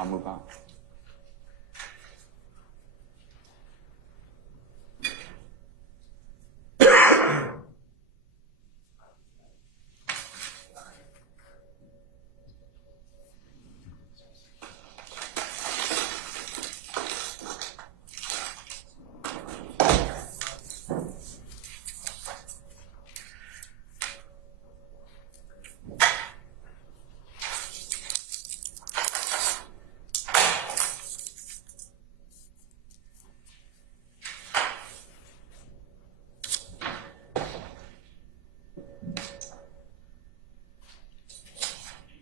I'll move on.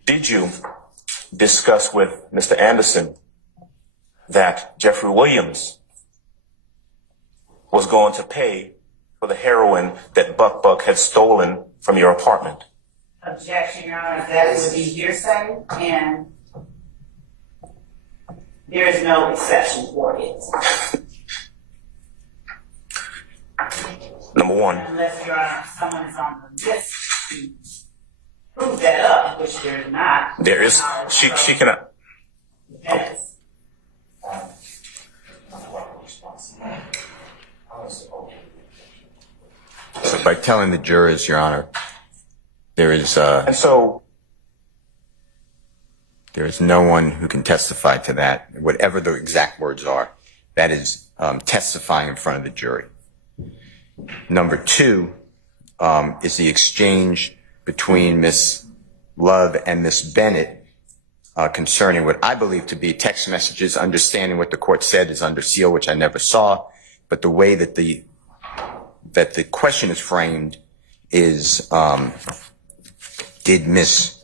Did you discuss with Mr. Anderson that Jeffrey Williams was going to pay for the heroin that Buck had stolen from your apartment? Objection, Your Honor. That would be hearsay, and there is no exception for it. Number one. Unless, Your Honor, someone is on the list to prove that up, which there is not. There is. She cannot. Yes. So by telling the jurors, Your Honor, there is And so there is no one who can testify to that, whatever the exact words are. That is testifying in front of the jury. Number two is the exchange between Ms. Love and Ms. Bennett concerning what I believe to be text messages. Understanding what the court said is under seal, which I never saw, but the way that the question is framed is, did Ms.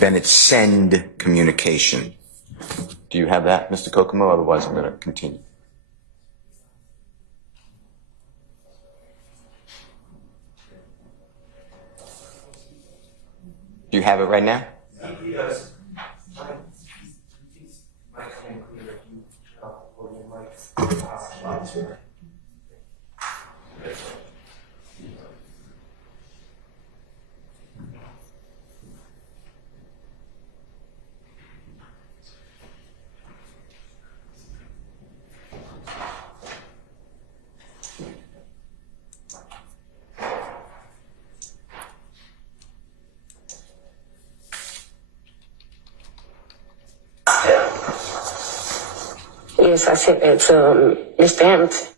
Bennett send communication? Do you have that, Mr. Kokomo? Otherwise, I'm going to continue. Do you have it right now? He does. Yes, I sent that to Mr. Hamilton.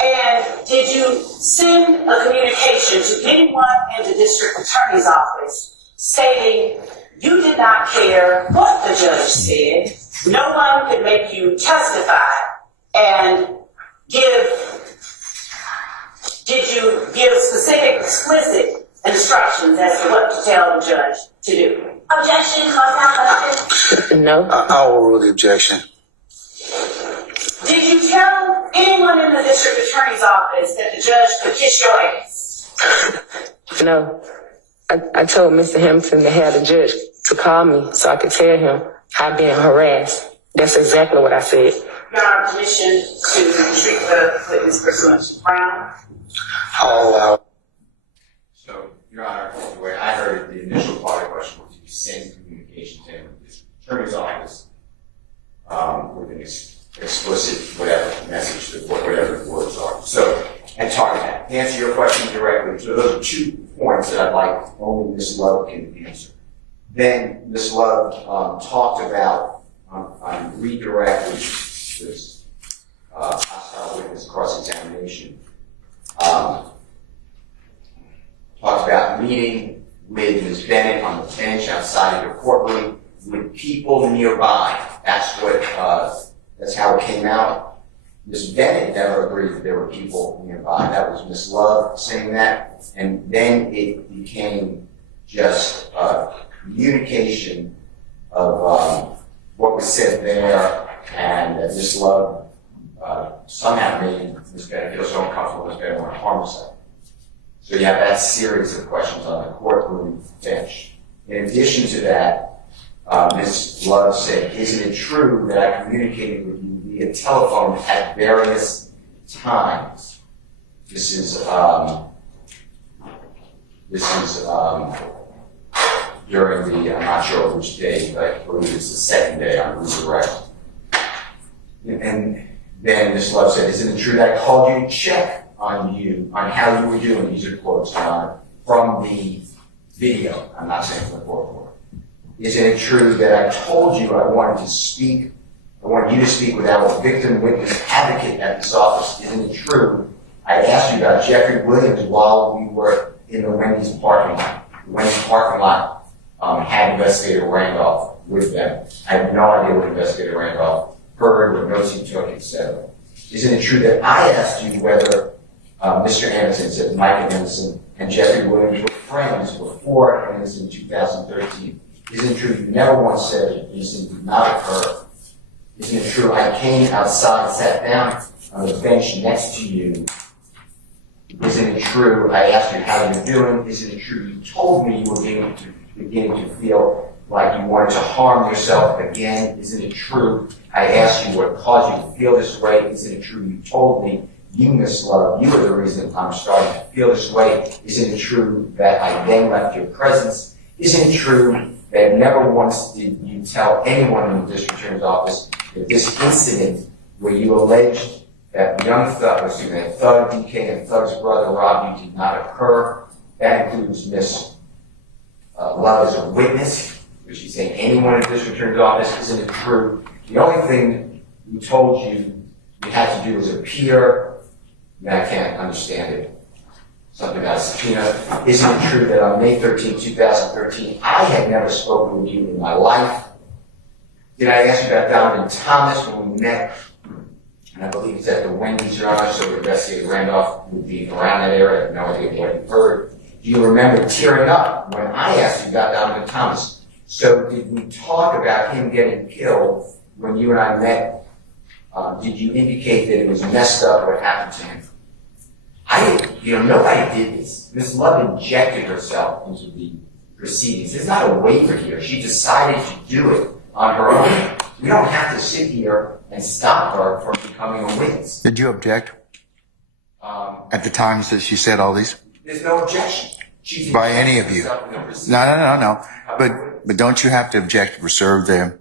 And did you send a communication to anyone in the district attorney's office stating you did not care what the judge said, no one could make you testify, and did you give specific, explicit instructions as to what to tell the judge to do? Objection, No. I'll rule the objection. Did you tell anyone in the district attorney's office that the judge could kiss your ass? No. I told Mr. Hamilton to have the judge to call me so I could tell him I've been harassed. That's exactly what I said. Your Honor, permission to treat the witness pursuant to Brown? I'll allow. So, Your Honor, the way I heard it, the initial part of the question was, did you send communication to him in the district attorney's office with an explicit whatever message, whatever the words are. So, and target that. To answer your question directly, so those are 2 points that I'd like only Ms. Love can answer. Then Ms. Love talked about on redirect, which was hostile witness cross-examination. Talked about meeting with Ms. Bennett on the bench outside of the courtroom with people nearby. That's what, that's how it came out. Ms. Bennett never agreed that there were people nearby. That was Ms. Love saying that. And then it became just communication of what was said there, and that Ms. Love somehow made Ms. Bennett feel so uncomfortable Ms. Bennett wanted to harm herself. So you have that series of questions on the courtroom bench. In addition to that, Ms. Love said, "Isn't it true that I communicated with you via telephone at various times?" during the, I'm not sure which day, but I believe it's the second day on his arrest. And then Ms. Love said, isn't it true that I called you to check on you, on how you were doing? These are quotes, from the video. I'm not saying from the court report. Isn't it true that I told you I wanted you to speak with our victim witness advocate at this office? Isn't it true I asked you about Jeffrey Williams while we were in the Wendy's parking lot? The Wendy's parking lot had Investigator Randolph with them. I have no idea what Investigator Randolph heard, what notes he took, etc. Isn't it true that I asked you whether Mr. Anderson said Mike Anderson and Jeffrey Williams were friends before Anderson in 2013? Isn't it true you never once said that Anderson did not occur? Isn't it true I came outside, sat down on the bench next to you? Isn't it true I asked you how you're doing? Isn't it true you told me you were beginning to feel like you wanted to harm yourself again? Isn't it true I asked you what caused you to feel this way? Isn't it true you told me you, Miss Love, you are the reason I'm starting to feel this way? Isn't it true that I then left your presence? Isn't it true that never once did you tell anyone in the district attorney's office that this incident where you alleged that young Thug, that Thug DK and Thug's brother robbed you did not occur? That includes Miss Love as a witness, which she's saying anyone in the district attorney's office. Isn't it true the only thing we told you had to do was appear? I can't understand it. Something about a subpoena. Isn't it true that on May 13, 2013, I had never spoken with you in my life? Did I ask you about Donovan Thomas when we met? And I believe it's at the Wendy's, Your Honor, so Investigator Randolph would be around that area. I have no idea what you heard. Do you remember tearing up when I asked you about Donovan Thomas? So did we talk about him getting killed when you and I met? Did you indicate that it was messed up what happened to him? Nobody did this. Ms. Love injected herself into the proceedings. There's not a waiver here. She decided to do it on her own. We don't have to sit here and stop her from becoming a witness. Did you object at the times that she said all these? There's no objection. By any of you? No. But don't you have to object, preserve the,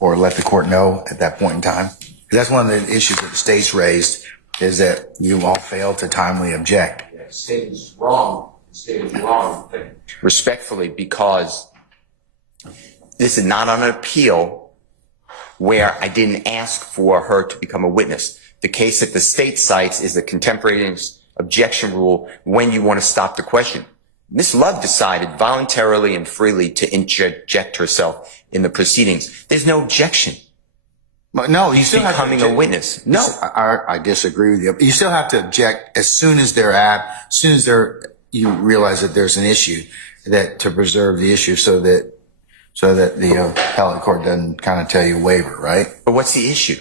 or let the court know at that point in time? That's one of the issues that the state's raised, is that you all failed to timely object. Yeah, the state is wrong. The state is wrong. Respectfully, because this is not on an appeal where I didn't ask for her to become a witness. The case that the state cites is the contemporaneous objection rule when you want to stop the question. Ms. Love decided voluntarily and freely to interject herself in the proceedings. There's no objection. No, you still have to becoming a witness. No, I disagree with you. You still have to object as soon as you realize that there's an issue, that to preserve the issue so that the appellate court doesn't kind of tell you waiver, right? but what's the issue?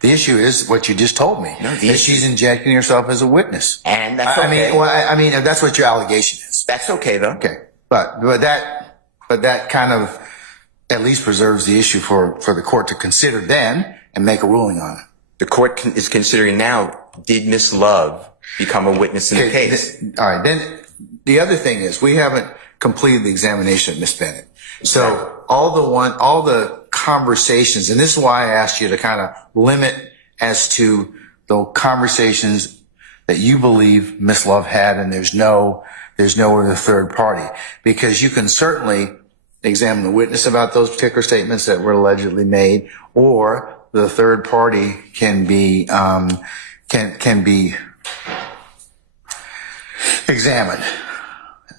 The issue is what you just told me. No, the that issue- she's injecting herself as a witness. And that's okay. I mean, that's what your allegation is. That's okay, though. Okay. But that kind of at least preserves the issue for the court to consider then and make a ruling on it. The court is considering now, did Ms. Love become a witness in the case? All right. Then the other thing is we haven't completed the examination of Ms. Bennett. So all the conversations, and this is why I asked you to kind of limit as to the conversations that you believe Ms. Love had, and there's no other third party, because you can certainly examine the witness about those particular statements that were allegedly made, or the third party can be examined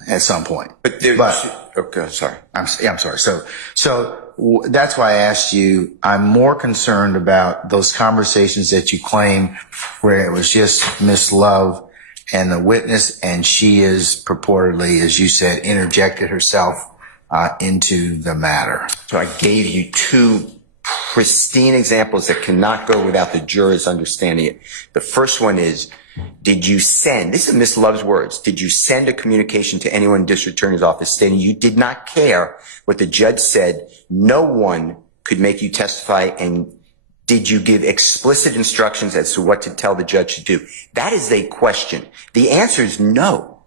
at some point. Okay, sorry. I'm sorry. So that's why I asked you. I'm more concerned about those conversations that you claim where it was just Miss Love and the witness, and she is purportedly, as you said, interjected herself into the matter. So I gave you two pristine examples that cannot go without the jurors understanding it. The first one is, did you send, this is Ms. Love's words, did you send a communication to anyone in district attorney's office stating you did not care what the judge said, no one could make you testify, and did you give explicit instructions as to what to tell the judge to do? That is a question. The answer is no.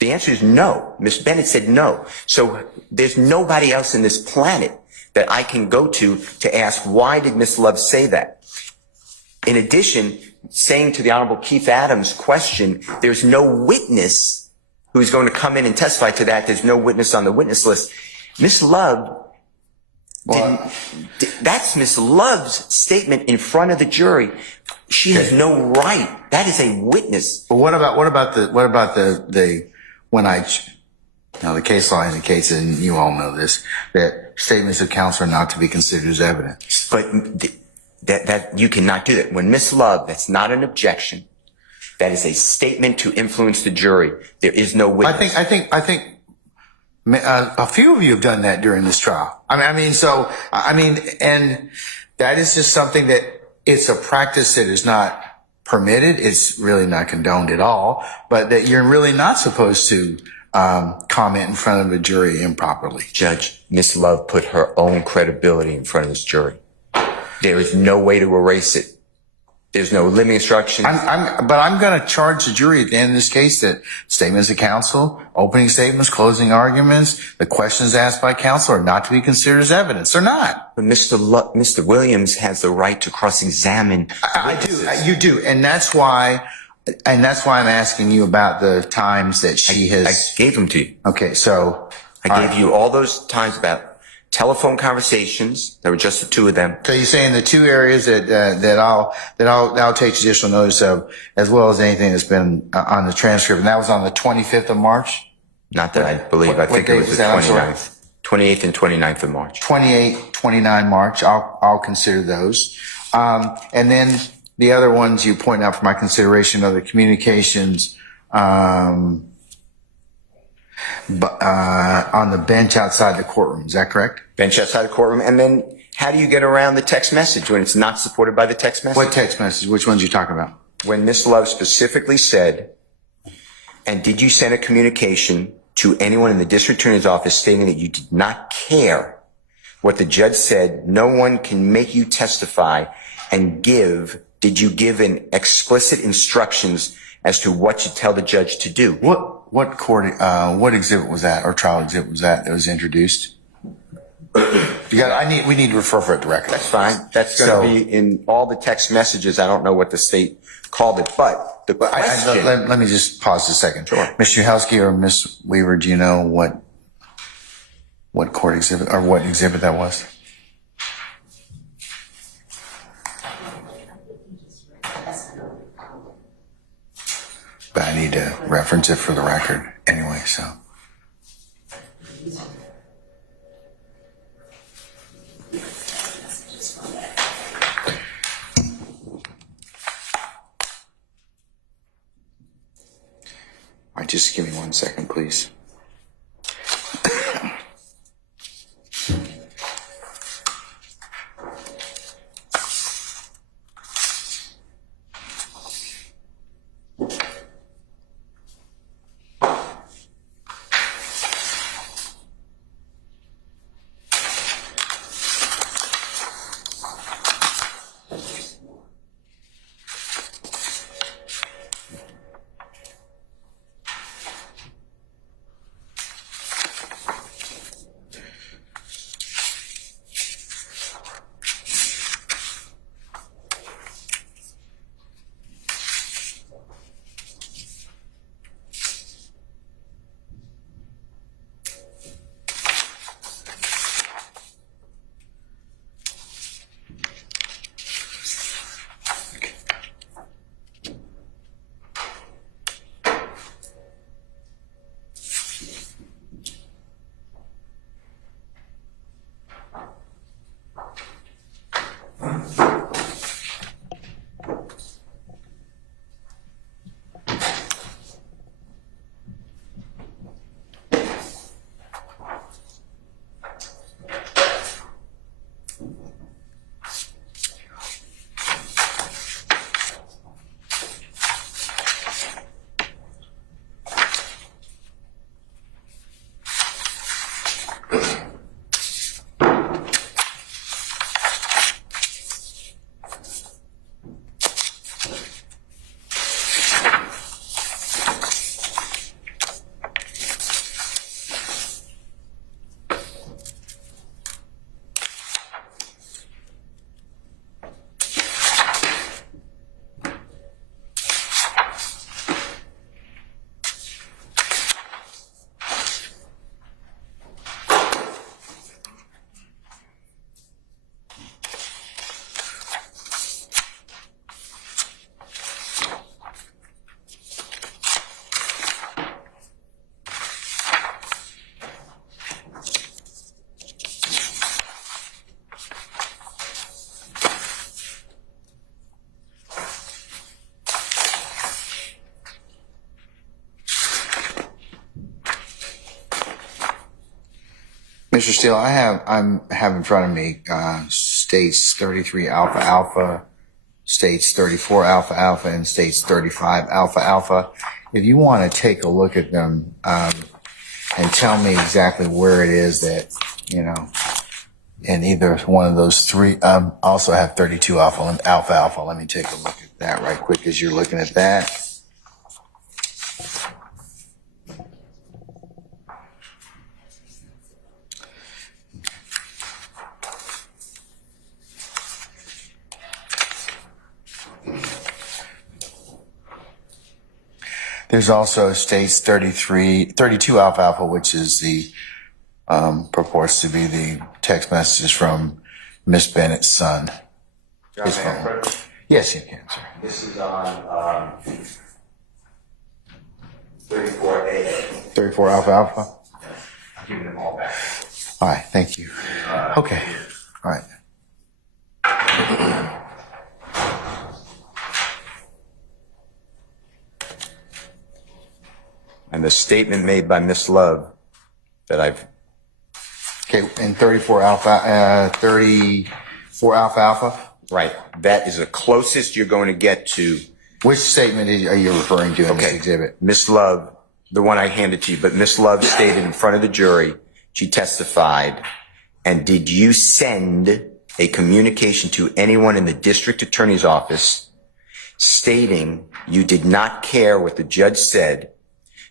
The answer is no. Ms. Bennett said no. So there's nobody else in this planet that I can go to ask, why did Ms. Love say that? In addition, saying to the Honorable Keith Adams' question, there's no witness who's going to come in and testify to that. There's no witness on the witness list. Ms. Love, that's Ms. Love's statement in front of the jury. She has no right. That is a witness. But what about the now the case law indicates, and you all know this, that statements of counsel are not to be considered as evidence. But that you cannot do that. When Ms. Love, that's not an objection. That is a statement to influence the jury. There is no witness. I think a few of you have done that during this trial. And that is just something that it's a practice that is not permitted. It's really not condoned at all, but that you're really not supposed to comment in front of a jury improperly. Judge, Ms. Love put her own credibility in front of this jury. There is no way to erase it. There's no limiting instructions. But I'm going to charge the jury at the end of this case that statements of counsel, opening statements, closing arguments, the questions asked by counsel are not to be considered as evidence. They're not. But Mr. Williams has the right to cross-examine. I do. You do. And that's why I'm asking you about the times that she has. I gave them to you. Okay. So I gave you all those times about telephone conversations. There were just the two of them. So you're saying the two areas that I'll take judicial notice of, as well as anything that's been on the transcript, and that was on the 25th of March? Not that I believe. I think it was the 29th. 28th and 29th of March. 28, 29 March. I'll consider those. And then the other ones you point out for my consideration are the communications, on the bench outside the courtroom. Is that correct? Bench outside the courtroom. And then how do you get around the text message when it's not supported by the text message? What text message? Which ones are you talking about? When Ms. Love specifically said, and did you send a communication to anyone in the district attorney's office stating that you did not care what the judge said, no one can make you testify, and did you give an explicit instructions as to what you tell the judge to do? What exhibit was that, or trial exhibit was that was introduced? We need to refer for it to record. That's fine. That's going to be in all the text messages. I don't know what the state called it, but the question. Let me just pause a second. Sure. Mr. Helsky or Ms. Weaver, do you know what court exhibit or what exhibit that was? But I need to reference it for the record anyway, so. All right, just give me 1 second, please. Mr. Steele, I'm have in front of me, states 33 alpha alpha, states 34 alpha alpha, and states 35 alpha alpha. If you want to take a look at them, and tell me exactly where it is that, in either one of those three, also have 32 alpha and alpha alpha. Let me take a look at that right quick as you're looking at that. There's also states 32 alpha alpha, which is the, purports to be the text messages from Miss Bennett's son. His phone. Yes, you can, sir. This is on 34A. 34 alpha alpha? I'm giving them all back. All right, thank you. Okay, all right. And the statement made by Miss Love that I've, Okay, and 34 alpha alpha? right, that is the closest you're going to get to. Which statement are you referring to in this Okay, exhibit? Miss Love, the one I handed to you, but Miss Love stated in front of the jury, she testified, and did you send a communication to anyone in the district attorney's office stating you did not care what the judge said,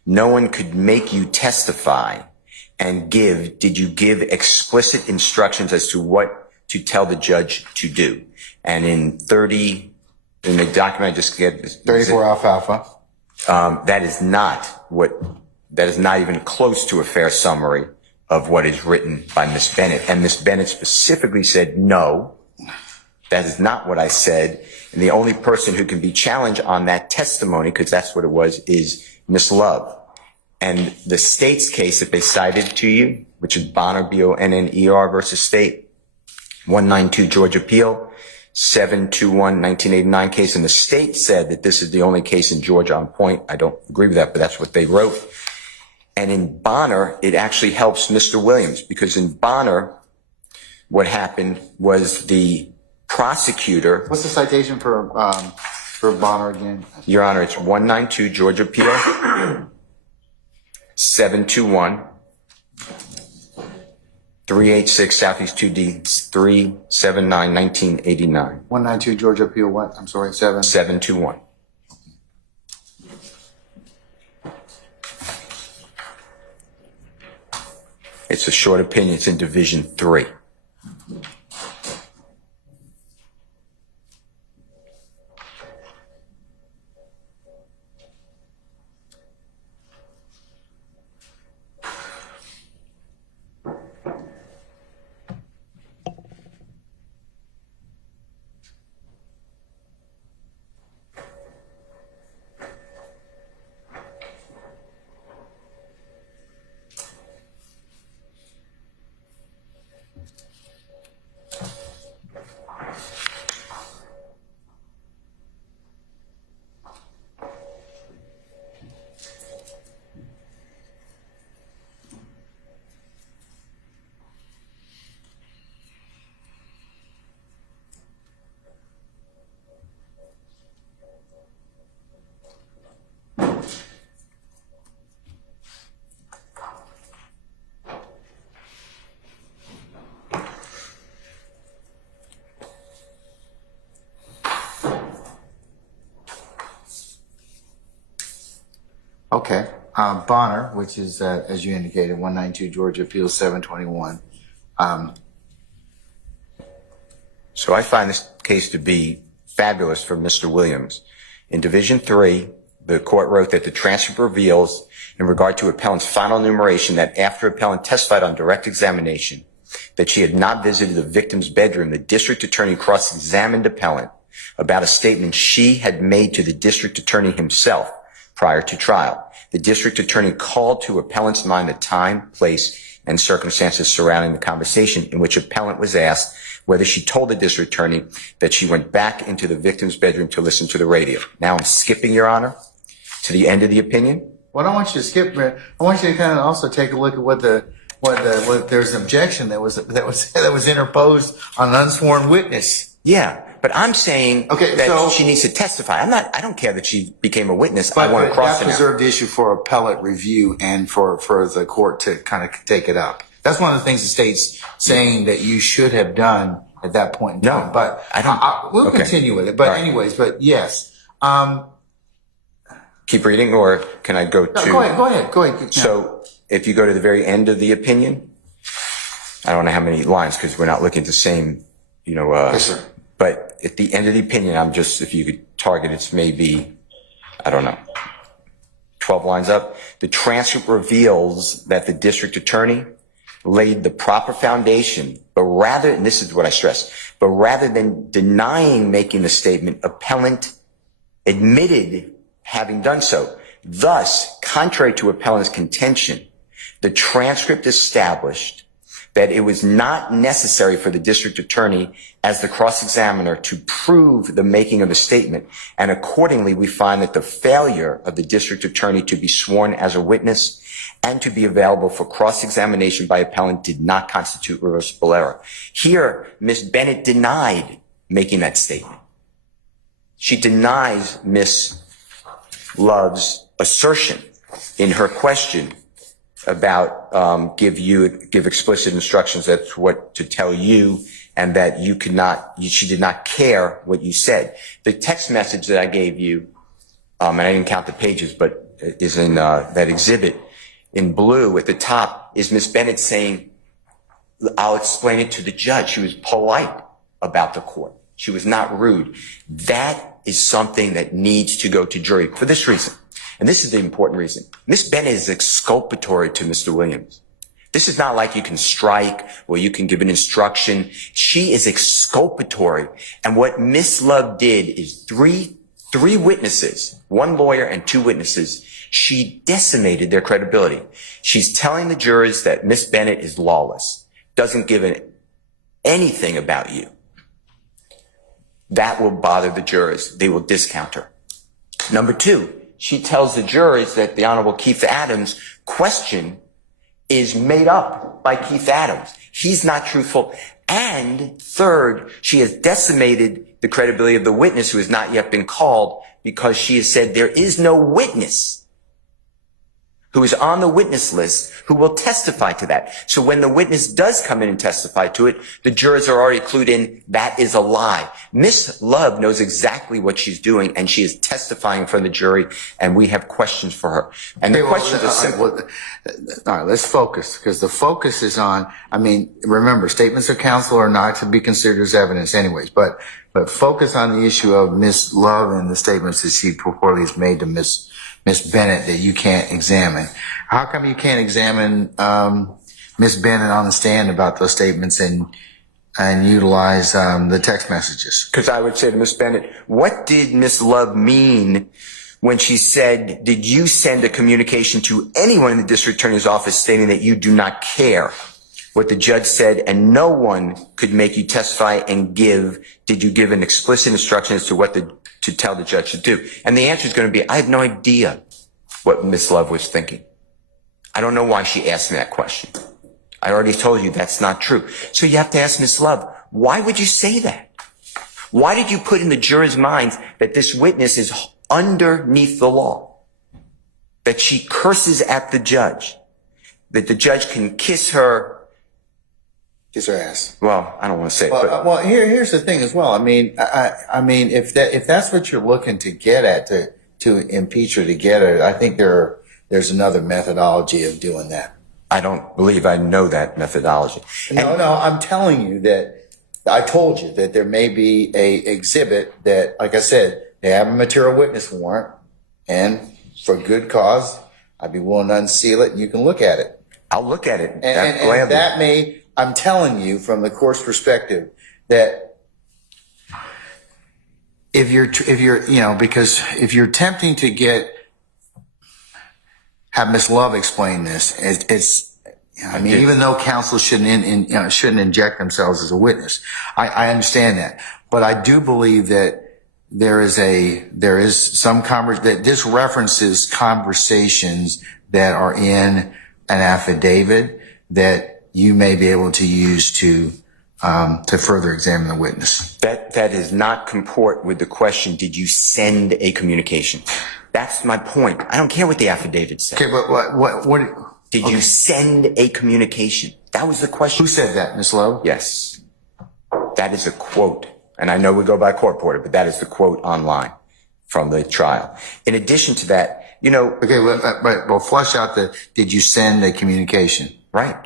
no one could make you testify, and did you give explicit instructions as to what to tell the judge to do? And in the document I just get, 34 alpha alpha. that is not even close to a fair summary of what is written by Miss Bennett. And Miss Bennett specifically said, no, that is not what I said. And the only person who can be challenged on that testimony, because that's what it was, is Miss Love. And the state's case that they cited to you, which is Bonner, B-O-N-N-E-R versus State, 192 Georgia Appeal, 721 1989 case. And the state said that this is the only case in Georgia on point. I don't agree with that, but that's what they wrote. And in Bonner, it actually helps Mr. Williams, because in Bonner, what happened was the prosecutor. What's the citation for Bonner again? Your Honor, it's 192 Georgia Appeal, 721 386 Southeast 2D 379 1989. 192 Georgia Appeal what? I'm sorry, 721. It's a short opinion. It's in Division 3. Okay. Bonner, which is, as you indicated, 192 Georgia Appeal 721. So I find this case to be fabulous for Mr. Williams. In Division 3, the court wrote that the transcript reveals, in regard to appellant's final enumeration, that after appellant testified on direct examination that she had not visited the victim's bedroom, the district attorney cross-examined appellant about a statement she had made to the district attorney himself prior to trial. The district attorney called to appellant's mind the time, place, and circumstances surrounding the conversation, in which appellant was asked whether she told the district attorney that she went back into the victim's bedroom to listen to the radio. Now I'm skipping, Your Honor, to the end of the opinion. Well, I don't want you to skip, I want you to kind of also take a look at what the there's an objection that was interposed on an unsworn witness. Yeah, but I'm saying Okay, that so- she needs to testify. I don't care that she became a witness. I want to cross that it out. preserved the issue for appellate review and for the court to kind of take it up. That's one of the things the state's saying that you should have done at that point in time. No, But I don't- we'll okay. continue with it. But All right. anyways, but yes. Keep reading, or can I go to? No, go ahead. So if you go to the very end of the opinion, I don't know how many lines because we're not looking at the same, Yes, sir. But at the end of the opinion, if you could target, it's maybe, I don't know, 12 lines up. The transcript reveals that the district attorney laid the proper foundation, and this is what I stress, but rather than denying making the statement, appellant admitted having done so. Thus, contrary to appellant's contention, the transcript established that it was not necessary for the district attorney as the cross-examiner to prove the making of the statement, and accordingly we find that the failure of the district attorney to be sworn as a witness and to be available for cross-examination by appellant did not constitute reversible error. Here, Ms. Bennett denied making that statement. She denies Ms. Love's assertion in her question about give explicit instructions as to what to tell you, and that she did not care what you said. The text message that I gave you, and I didn't count the pages, but is in that exhibit in blue at the top, is Ms. Bennett saying, I'll explain it to the judge. She was polite about the court. She was not rude. That is something that needs to go to jury for this reason. And this is the important reason. Ms. Bennett is exculpatory to Mr. Williams. This is not like you can strike or you can give an instruction. She is exculpatory. And what Ms. Love did is three witnesses, one lawyer and two witnesses, she decimated their credibility. She's telling the jurors that Ms. Bennett is lawless, doesn't give anything about you. That will bother the jurors. They will discount her. Number two, she tells the jurors that the Honorable Keith Adams' question is made up by Keith Adams. He's not truthful. And third, she has decimated the credibility of the witness who has not yet been called, because she has said there is no witness who is on the witness list who will testify to that. So when the witness does come in and testify to it, the jurors are already clued in, that is a lie. Ms. Love knows exactly what she's doing, and she is testifying in front of the jury, and we have questions for her. And the questions are simple. All right, let's focus, because the focus is on, remember, statements of counsel are not to be considered as evidence anyways, but focus on the issue of Ms. Love and the statements that she purportedly has made to Ms. Bennett that you can't examine. How come you can't examine Ms. Bennett on the stand about those statements and utilize the text messages? Because I would say to Ms. Bennett, what did Ms. Love mean when she said, did you send a communication to anyone in the district attorney's office stating that you do not care what the judge said and no one could make you testify and did you give an explicit instruction as to what to tell the judge to do? And the answer is going to be, I have no idea what Ms. Love was thinking. I don't know why she asked me that question. I already told you that's not true. So you have to ask Ms. Love, why would you say that? Why did you put in the jurors' minds that this witness is underneath the law? That she curses at the judge? That the judge can kiss her ass. Well, I don't want to say it, Well, but here's the thing as well. If that's what you're looking to get at, to impeach her, to get her, I think there's another methodology of doing that. I don't believe I know that methodology. No, I'm telling you that I told you that there may be a exhibit that, like I said, they have a material witness warrant, and for good cause, I'd be willing to unseal it and you can look at it. I'll look at it. And that may, I'm telling you from the court's perspective that if you're, because if you're attempting to have Ms. Love explain this, even though counsel shouldn't inject themselves as a witness, I understand that, but I do believe that there is some that this references conversations that are in an affidavit that you may be able to use to further examine the witness. That does not comport with the question, did you send a communication? That's my point. I don't care what the affidavit said. Okay, but what Did you send a communication? That was the question. who said that, Ms. Love? Yes. That is a quote. And I know we go by court reporter, but that is the quote online from the trial. In addition to that, you know. Okay, well, flush out did you send a communication? Right.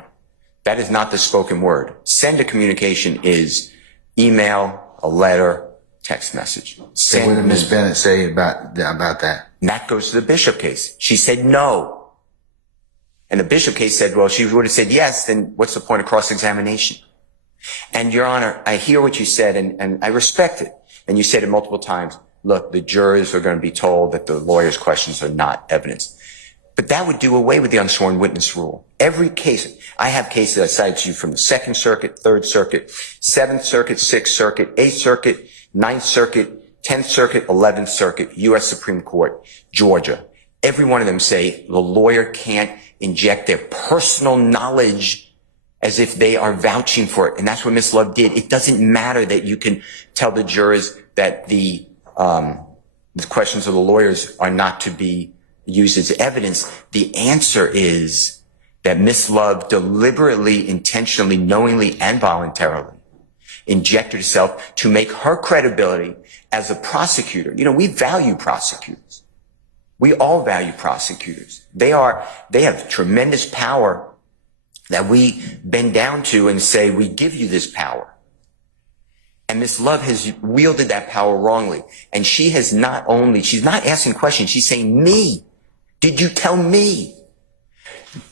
That is not the spoken word. Send a communication is email, a letter, text message. So what did Ms. Bennett say about that? And that goes to the Bishop case. She said no. And the Bishop case said, well, she would have said yes, then what's the point of cross-examination? And Your Honor, I hear what you said and I respect it. And you said it multiple times. Look, the jurors are going to be told that the lawyer's questions are not evidence. But that would do away with the unsworn witness rule. Every case, I have cases I cited to you from the 2nd Circuit, 3rd Circuit, 7th Circuit, 6th Circuit, 8th Circuit, 9th Circuit, 10th Circuit, 11th Circuit, U.S. Supreme Court, Georgia. Every one of them say the lawyer can't inject their personal knowledge as if they are vouching for it. And that's what Ms. Love did. It doesn't matter that you can tell the jurors that the questions of the lawyers are not to be used as evidence. The answer is that Ms. Love deliberately, intentionally, knowingly, and voluntarily injected herself to make her credibility as a prosecutor. You know, we value prosecutors. We all value prosecutors. They have tremendous power that we bend down to and say, we give you this power. And Ms. Love has wielded that power wrongly. And she has she's not asking questions. She's saying, me. Did you tell me?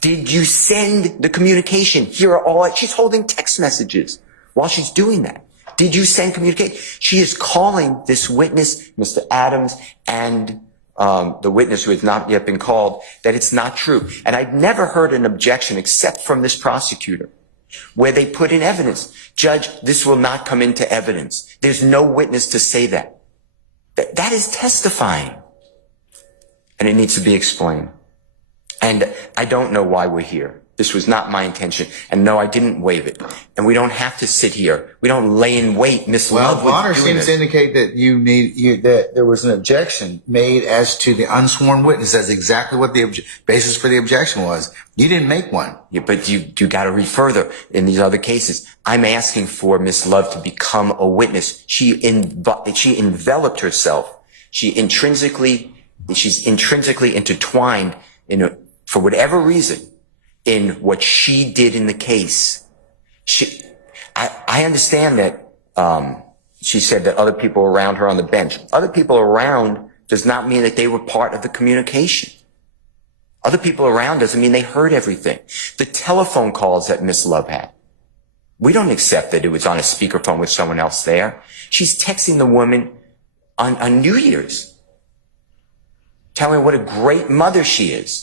Did you send the communication? Here are all, she's holding text messages while she's doing that. Did you send communication? She is calling this witness, Mr. Adams, and the witness who has not yet been called, that it's not true. And I've never heard an objection except from this prosecutor where they put in evidence. Judge, this will not come into evidence. There's no witness to say that. That is testifying. And it needs to be explained. And I don't know why we're here. This was not my intention. And no, I didn't waive it. And we don't have to sit here. We don't lay in wait. Miss Love was Bonner doing seems to indicate that that there was an objection made as to the unsworn witness. That's exactly what the basis for the objection was. You didn't make one. Yeah, but you got to read further in these other cases. I'm asking for Miss Love to become a witness. She enveloped herself. She's intrinsically intertwined for whatever reason in what she did in the case. I understand that she said that other people around her on the bench. Other people around does not mean that they were part of the communication. Other people around doesn't mean they heard everything. The telephone calls that Miss Love had, we don't accept that it was on a speakerphone with someone else there. She's texting the woman on New Year's, telling her what a great mother she is.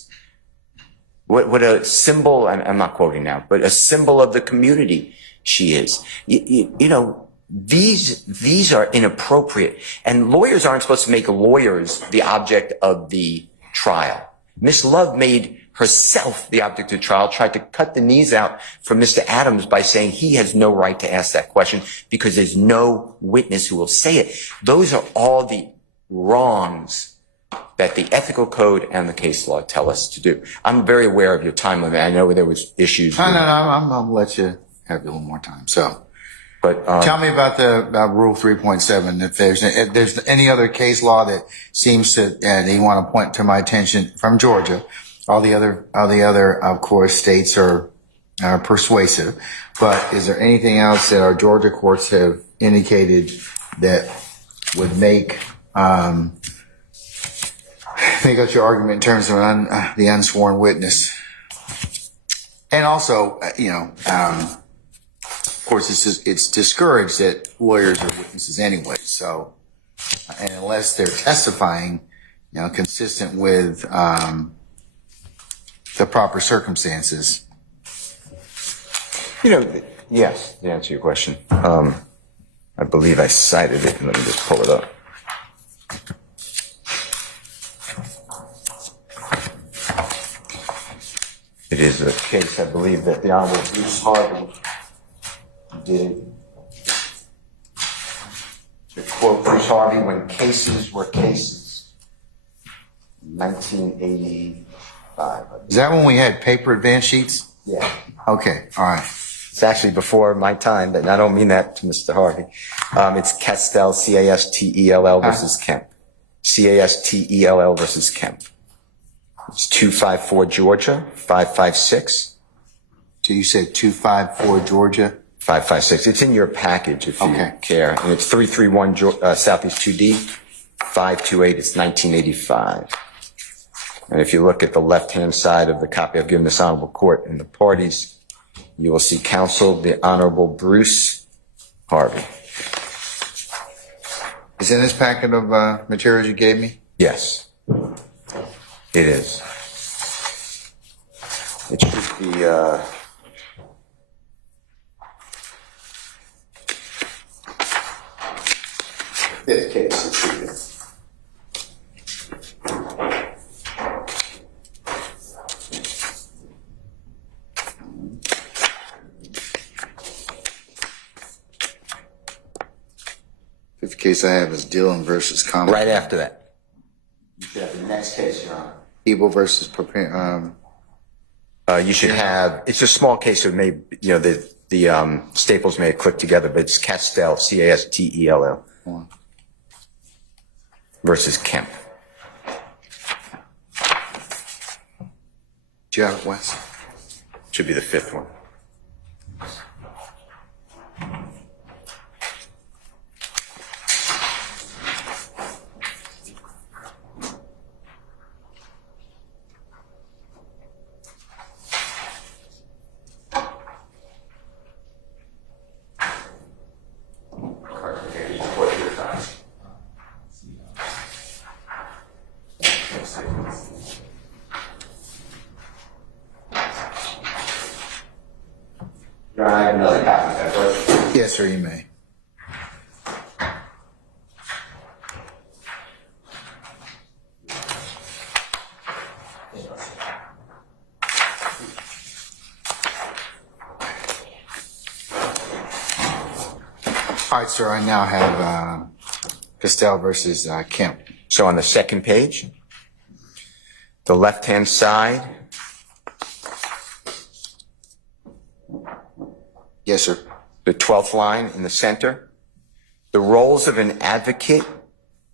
What a symbol, I'm not quoting now, but a symbol of the community she is. You know, these are inappropriate. And lawyers aren't supposed to make lawyers the object of the trial. Miss Love made herself the object of the trial, tried to cut the knees out from Mr. Adams by saying he has no right to ask that question because there's no witness who will say it. Those are all the wrongs that the ethical code and the case law tell us to do. I'm very aware of your time limit. I know there was issues. No, I'm going to let you have a little more time. So, but tell me about Rule 3.7. If there's any other case law that seems to that you want to point to my attention from Georgia. All the other, of course, states are persuasive. But is there anything else that our Georgia courts have indicated that would make out your argument in terms of the unsworn witness? And also, of course, it's discouraged that lawyers are witnesses anyway. So, and unless they're testifying, consistent with the proper circumstances. Yes, to answer your question. I believe I cited it. Let me just pull it up. It is a case, I believe, that the Honorable Bruce Harvey did. To quote Bruce Harvey, when cases were cases, 1985. Is that when we had paper advance sheets? Yeah. Okay, all right. It's actually before my time, but I don't mean that to Mr. Harvey. It's Castell, C-A-S-T-E-L-L versus Kemp. C-A-S-T-E-L-L versus Kemp. It's 254 Georgia, 556. So you said 254 Georgia? 556. It's in your package if you Okay. care. And it's 331 Southeast 2D, 528. It's 1985. And if you look at the left-hand side of the copy I've given this honorable court and the parties, you will see counsel, the Honorable Bruce Harvey. Is in this packet of materials you gave me? Yes, it is. It should be, fifth case, it should be. Fifth case I have is Dillon versus Common. Right after that. You should have the next case, Your Honor. Evil versus prepare. You should have, it's a small case, so it may, the staples may have clicked together, but it's Castell, C-A-S-T-E-L-L versus Kemp. Do you have it, Wes? Should be the fifth one. Your Honor, I have another copy of that, right? Yes, sir, you may. All right, sir, I now have Castell versus Kemp. So on the second page, the left-hand side, Yes, sir. the 12th line in the center, the roles of an advocate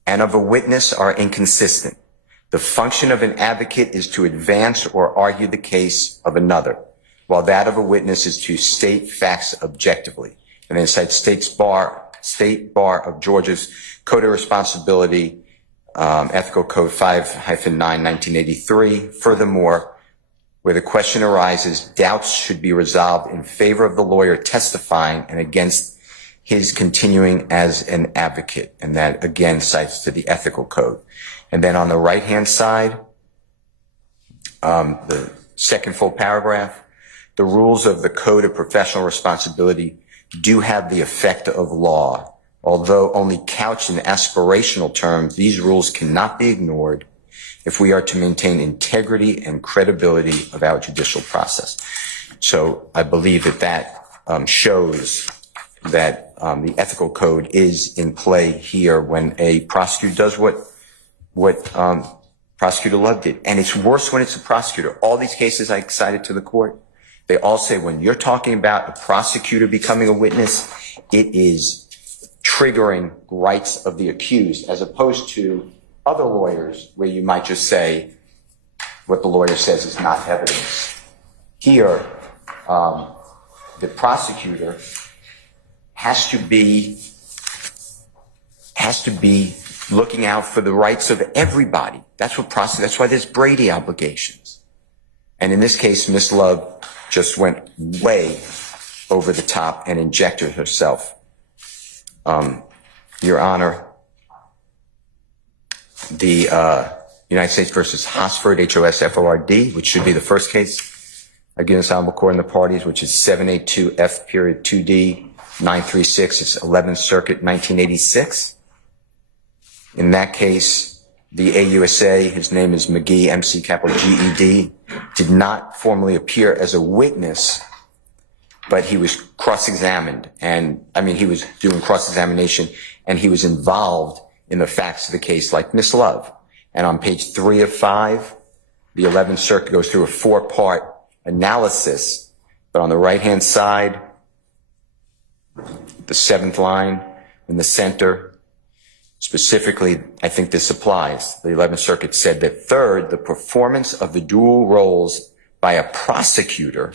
and of a witness are inconsistent. The function of an advocate is to advance or argue the case of another, while that of a witness is to state facts objectively. And then it cites State Bar of Georgia's Code of Responsibility, Ethical Code 5-9, 1983. Furthermore, where the question arises, doubts should be resolved in favor of the lawyer testifying and against his continuing as an advocate. And that again cites to the Ethical Code. And then on the right-hand side, the second full paragraph, the rules of the Code of Professional Responsibility do have the effect of law. Although only couched in aspirational terms, these rules cannot be ignored if we are to maintain integrity and credibility of our judicial process. So I believe that shows that the ethical code is in play here when a prosecutor does what Prosecutor Love did. And it's worse when it's a prosecutor. All these cases I cited to the court, they all say when you're talking about a prosecutor becoming a witness, it is triggering rights of the accused, as opposed to other lawyers where you might just say what the lawyer says is not evidence. Here, the prosecutor has to be looking out for the rights of everybody. That's why there's Brady obligations. And in this case, Ms. Love just went way over the top and injected herself. Your Honor, the United States versus Hosford, H-O-S-F-O-R-D, which should be the first case against Honorable Court and the parties, which is 782F.2D 936. It's 11th Circuit, 1986. In that case, the AUSA, his name is McGee, MC capital GED, did not formally appear as a witness, but he was cross-examined. And I mean, he was doing cross-examination and he was involved in the facts of the case like Miss Love. And on page 3 of 5, the 11th Circuit goes through a 4-part analysis, but on the right-hand side, the 7th line in the center, specifically, I think this applies. The 11th Circuit said that third, the performance of the dual roles by a prosecutor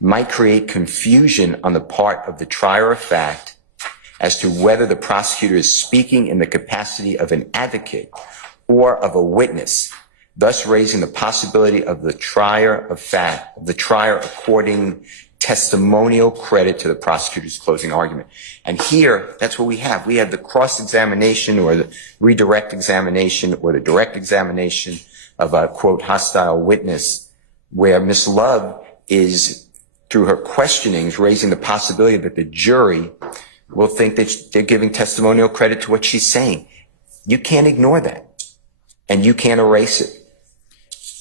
might create confusion on the part of the trier of fact as to whether the prosecutor is speaking in the capacity of an advocate or of a witness, thus raising the possibility of the trier of fact, of the trier according testimonial credit to the prosecutor's closing argument. And here, that's what we have. We have the cross-examination or the redirect examination or the direct examination of a, quote, hostile witness, where Ms. Love is, through her questionings, raising the possibility that the jury will think that they're giving testimonial credit to what she's saying. You can't ignore that, and you can't erase it.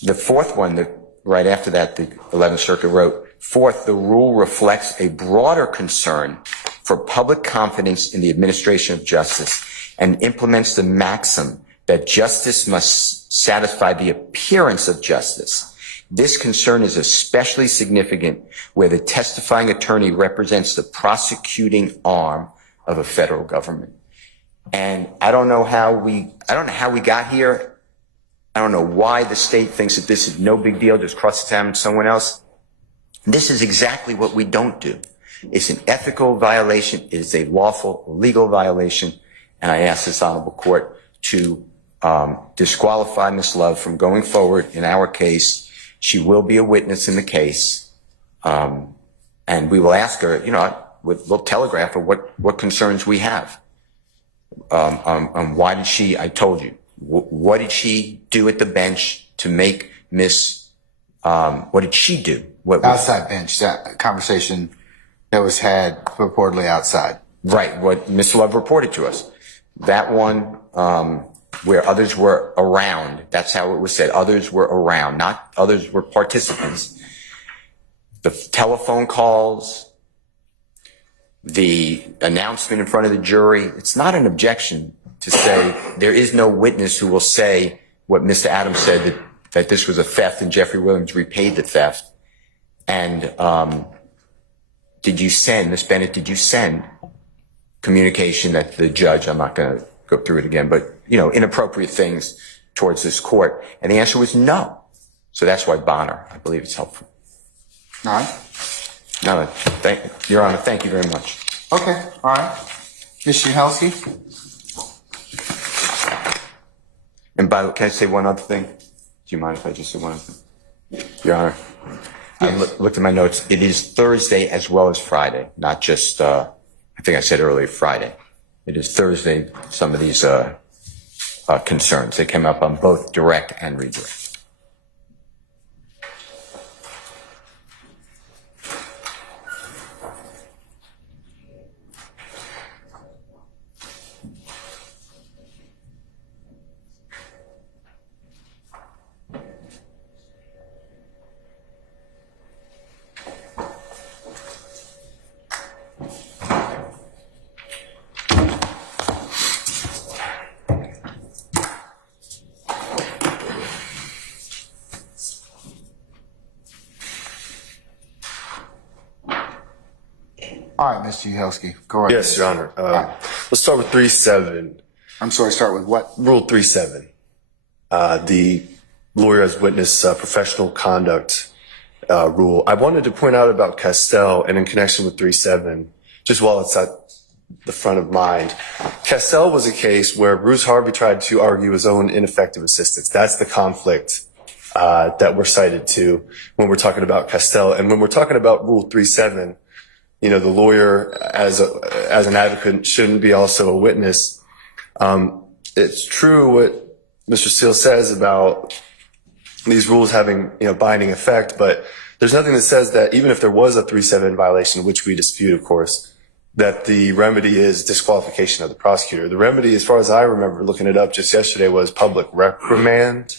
The fourth one, right after that, the 11th Circuit wrote, fourth, the rule reflects a broader concern for public confidence in the administration of justice and implements the maxim that justice must satisfy the appearance of justice. This concern is especially significant where the testifying attorney represents the prosecuting arm of a federal government. And I don't know how we got here. I don't know why the state thinks that this is no big deal, just cross-examine someone else. This is exactly what we don't do. It's an ethical violation. It is a lawful, legal violation. And I ask this honorable court to disqualify Ms. Love from going forward in our case. She will be a witness in the case. And we will ask her, with a little telegraph of what concerns we have. Why did she, I told you, what did she do at the bench to make what did she do? Outside bench, that conversation that was had purportedly outside. Right, what Ms. Love reported to us. That one, where others were around, that's how it was said. Others were around, not others were participants. The telephone calls, the announcement in front of the jury, it's not an objection to say there is no witness who will say what Mr. Adams said, that this was a theft and Jeffrey Williams repaid the theft. And Ms. Bennett, did you send communication that the judge, I'm not going to go through it again, but, inappropriate things towards this court? And the answer was no. So that's why Bonner, I believe it's helpful. All right. No, Your Honor, thank you very much. Okay. All right. Ms. Shuhelski? And by the way, can I say one other thing? Do you mind if I just say one other thing? Your Honor, I looked at my notes. It is Thursday as well as Friday, not just, I think I said earlier Friday. It is Thursday, some of these concerns. They came up on both direct and redirect. All right, Mr. Uhelski, go ahead. Yes, Your Honor. Let's start with 3.7. I'm sorry, start with what? Rule 3.7. The lawyer as witness professional conduct rule. I wanted to point out about Castell and in connection with 3.7, just while it's at the front of mind. Castell was a case where Bruce Harvey tried to argue his own ineffective assistance. That's the conflict that we're cited to when we're talking about Castell. And when we're talking about Rule 3.7, the lawyer as an advocate shouldn't be also a witness. It's true what Mr. Steele says about these rules having, binding effect, but there's nothing that says that even if there was a 3.7 violation, which we dispute, of course, that the remedy is disqualification of the prosecutor. The remedy, as far as I remember looking it up just yesterday, was public reprimand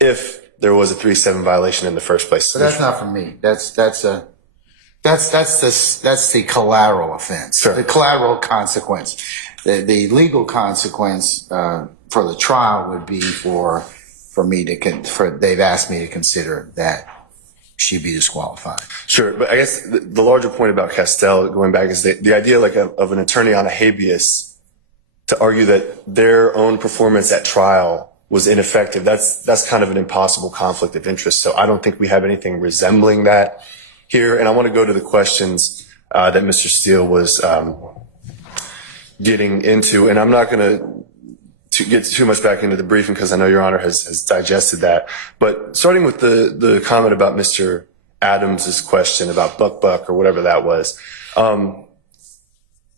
if there was a 3-7 violation in the first place. But that's not for me. That's the collateral offense. Sure. The collateral consequence. The legal consequence for the trial would be for me to they've asked me to consider that she'd be disqualified. Sure, but I guess the larger point about Castell, going back, is the idea like of an attorney on a habeas to argue that their own performance at trial was ineffective. That's kind of an impossible conflict of interest. So I don't think we have anything resembling that here. And I want to go to the questions that Mr. Steele was getting into, and I'm not going to get too much back into the briefing because I know Your Honor has digested that. But starting with the comment about Mr. Adams's question about Buck or whatever that was.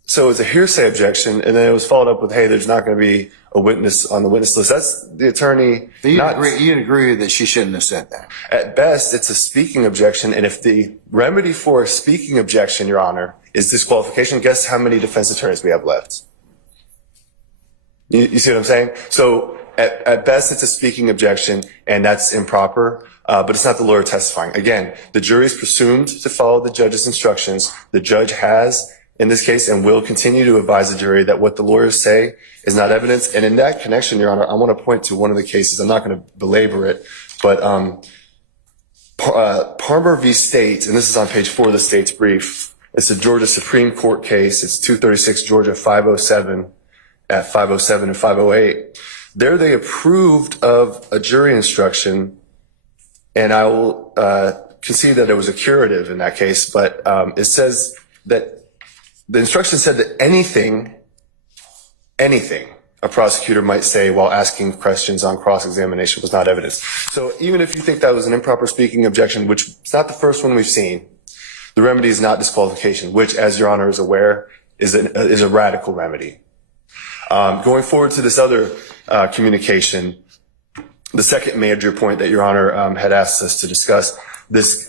So it was a hearsay objection, and then it was followed up with, hey, there's not going to be a witness on the witness list. That's the attorney. You'd agree that she shouldn't have said that. At best, it's a speaking objection, and if the remedy for a speaking objection, Your Honor, is disqualification, guess how many defense attorneys we have left? You see what I'm saying? So at best, it's a speaking objection, and that's improper, but it's not the lawyer testifying. Again, the jury is presumed to follow the judge's instructions. The judge has, in this case, and will continue to advise the jury that what the lawyers say is not evidence. And in that connection, Your Honor, I want to point to one of the cases. I'm not going to belabor it, but Palmer v. State, and this is on page 4 of the state's brief. It's a Georgia Supreme Court case. It's 236 Georgia 507 at 507 and 508. There they approved of a jury instruction, and I will concede that it was a curative in that case, but it says that the instruction said that anything a prosecutor might say while asking questions on cross-examination was not evidence. So even if you think that was an improper speaking objection, which is not the first one we've seen, the remedy is not disqualification, which, as Your Honor is aware, is a radical remedy. Going forward to this other communication, the second major point that Your Honor had asked us to discuss, this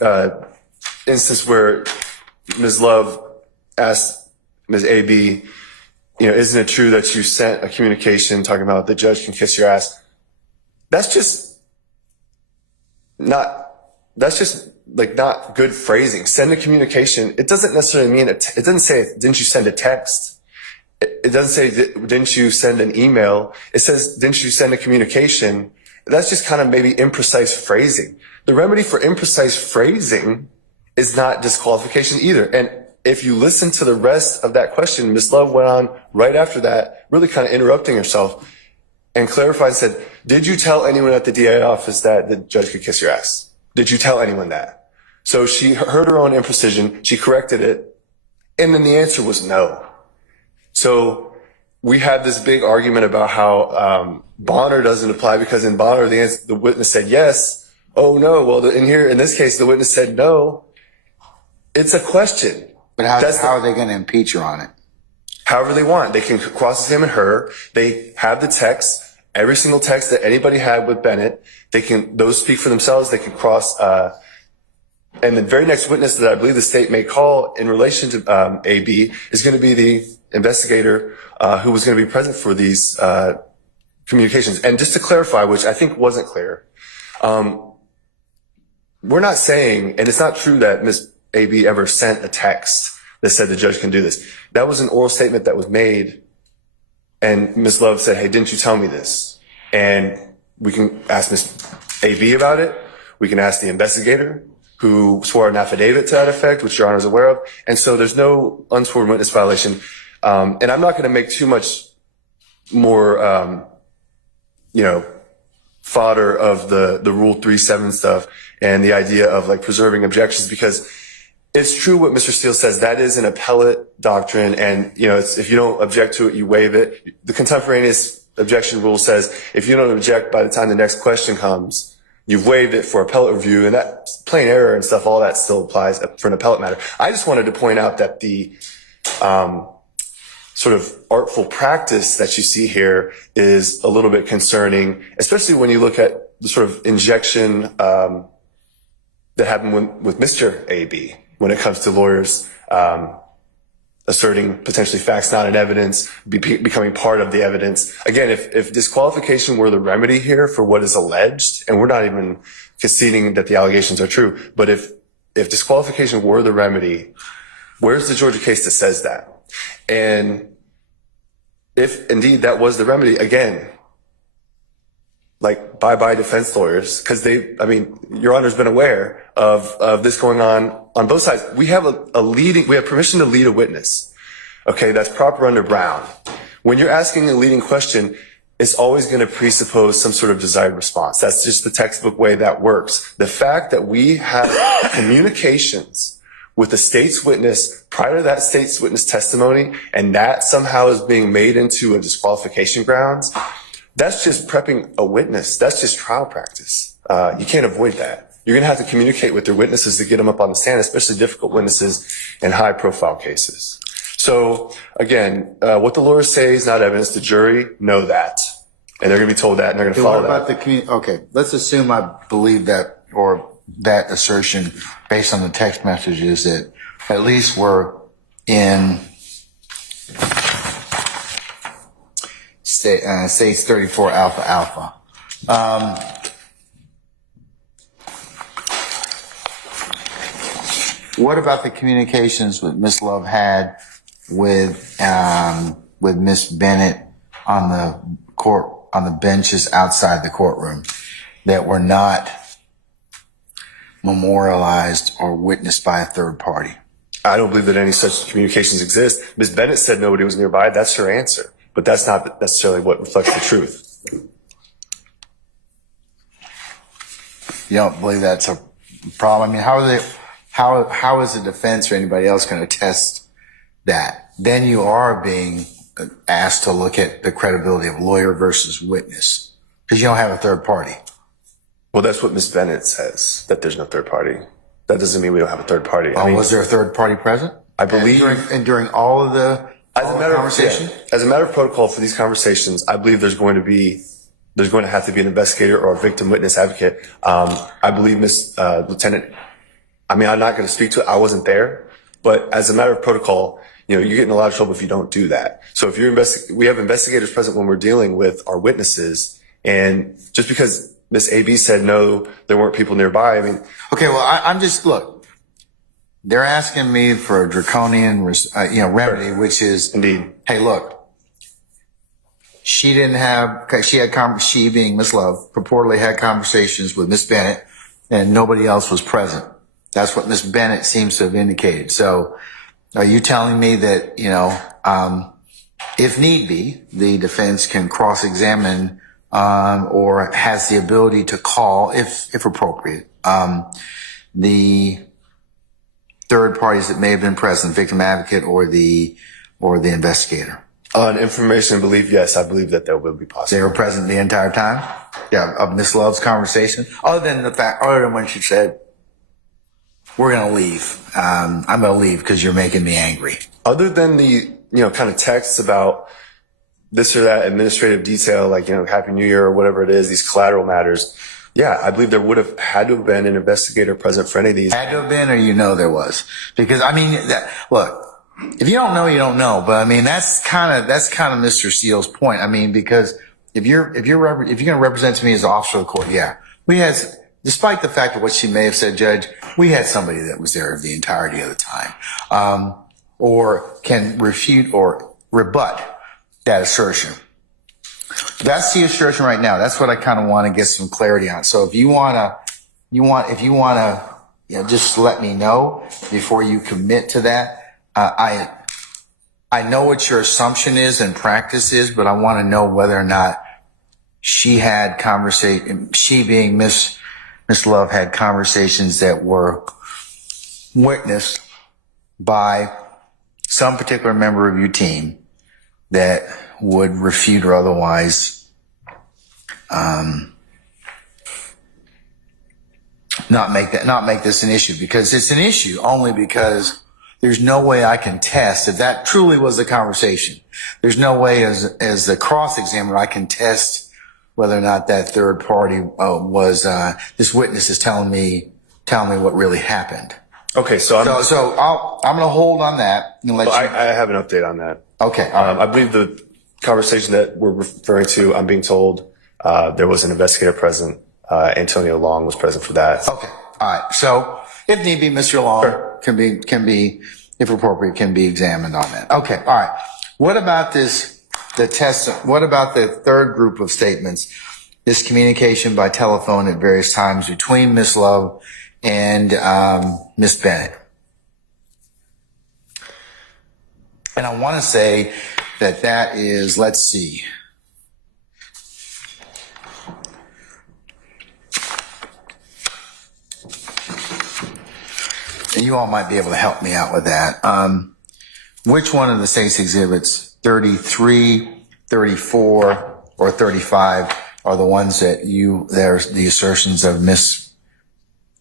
instance where Ms. Love asked Ms. A.B., isn't it true that you sent a communication talking about the judge can kiss your ass? That's just not good phrasing. Send a communication. It doesn't necessarily mean, it doesn't say, didn't you send a text? It doesn't say, didn't you send an email? It says, didn't you send a communication? That's just kind of maybe imprecise phrasing. The remedy for imprecise phrasing is not disqualification either. And if you listen to the rest of that question, Ms. Love went on right after that, really kind of interrupting herself, and clarified and said, did you tell anyone at the DA office that the judge could kiss your ass? Did you tell anyone that? So she heard her own imprecision, she corrected it, and then the answer was no. So we had this big argument about how Bonner doesn't apply because in Bonner the witness said yes. Oh no, well in this case the witness said no. It's a question. But how are they going to impeach her on it? However they want. They can cross-examine her. They have the text, every single text that anybody had with Bennett. Those speak for themselves. They can cross, and the very next witness that I believe the state may call in relation to AB is going to be the investigator who was going to be present for these communications. And just to clarify, which I think wasn't clear, we're not saying, and it's not true that Ms. AB ever sent a text that said the judge can do this. That was an oral statement that was made, and Ms. Love said, hey, didn't you tell me this? And we can ask Ms. AB about it. We can ask the investigator who swore an affidavit to that effect, which Your Honor is aware of. And so there's no unsworn witness violation. And I'm not going to make too much more, fodder of the Rule 3-7 stuff and the idea of like preserving objections, because it's true what Mr. Steele says. That is an appellate doctrine, and if you don't object to it, you waive it. The contemporaneous objection rule says if you don't object by the time the next question comes, you've waived it for appellate review, and that plain error and stuff, all that still applies for an appellate matter. I just wanted to point out that the sort of artful practice that you see here is a little bit concerning, especially when you look at the sort of injection that happened with Mr. AB when it comes to lawyers asserting potentially facts not in evidence, becoming part of the evidence. Again, if disqualification were the remedy here for what is alleged, and we're not even conceding that the allegations are true, but if disqualification were the remedy, where's the Georgia case that says that? And if indeed that was the remedy, again, like bye-bye defense lawyers, because Your Honor's been aware of this going on both sides. We have we have permission to lead a witness. Okay, that's proper under Brown. When you're asking a leading question, it's always going to presuppose some sort of desired response. That's just the textbook way that works. The fact that we have communications with the state's witness prior to that state's witness testimony, and that somehow is being made into a disqualification grounds, that's just prepping a witness. That's just trial practice. You can't avoid that. You're going to have to communicate with your witnesses to get them up on the stand, especially difficult witnesses in high-profile cases. So, again, what the lawyers say is not evidence. The jury know that, and they're going to be told that, and they're going to follow What that. about okay, let's assume I believe that, or that assertion based on the text messages that at least were in States 34 alpha. What about the communications that Ms. Love had with Ms. Bennett on the benches outside the courtroom that were not memorialized or witnessed by a third party? I don't believe that any such communications exist. Ms. Bennett said nobody was nearby. That's her answer. But that's not necessarily what reflects the truth. You don't believe that's a problem? I mean, how is the defense or anybody else going to test that? Then you are being asked to look at the credibility of lawyer versus witness because you don't have a third party. Well, that's what Ms. Bennett says, that there's no third party. That doesn't mean we don't have a third party. Was there a third party present? I believe. During all of the conversation? As a matter of protocol for these conversations, I believe there's going to have to be an investigator or a victim witness advocate. I believe Lieutenant, I'm not going to speak to it. I wasn't there, but as a matter of protocol, you get in a lot of trouble if you don't do that. So if we have investigators present when we're dealing with our witnesses, and just because Miss AB said no, there weren't people nearby. Okay, well, I'm just, look, they're asking me for a draconian, remedy, which is, indeed, hey, look, she being Miss Love, purportedly had conversations with Miss Bennett and nobody else was present. That's what Miss Bennett seems to have indicated. So are you telling me that, if need be, the defense can cross-examine or has the ability to call, if appropriate, the third parties that may have been present, victim advocate or the investigator? On information and belief, yes, I believe that will be possible. They were present the entire time? Yeah, of Miss Love's conversation? Other than when she said, we're going to leave. I'm going to leave because you're making me angry. Other than the, kind of texts about this or that administrative detail, like, Happy New Year or whatever it is, these collateral matters. Yeah, I believe there would have had to have been an investigator present for any of these. Had to have been, or there was? Because, look, if you don't know, you don't know. But that's kind of Mr. Steele's point. Because if you're going to represent to me as an officer of the court, yeah, we had, despite the fact of what she may have said, Judge, we had somebody that was there the entirety of the time, or can refute or rebut that assertion. That's the assertion right now. That's what I kind of want to get some clarity on. So if you want to, just let me know before you commit to that. I know what your assumption is and practice is, but I want to know whether or not she being Miss Love had conversations that were witnessed by some particular member of your team that would refute or otherwise not make this an issue, because it's an issue only because there's no way I can test if that truly was the conversation. There's no way as the cross-examiner I can test whether or not that third party was this witness is telling me what really happened. Okay, so I'm I'm going to hold on that and let I you. have an update on that. Okay. All right. I believe the conversation that we're referring to, I'm being told there was an investigator present. Antonio Long was present for that. Okay. All right. So if need be, Mr. Long Sure. can be, if appropriate, can be examined on that. Okay. All right. What about what about the third group of statements? This communication by telephone at various times between Ms. Love and Ms. Bennett. And I want to say that is, let's see. And you all might be able to help me out with that. Which one of the state's exhibits, 33, 34, or 35, are the ones that there's the assertions of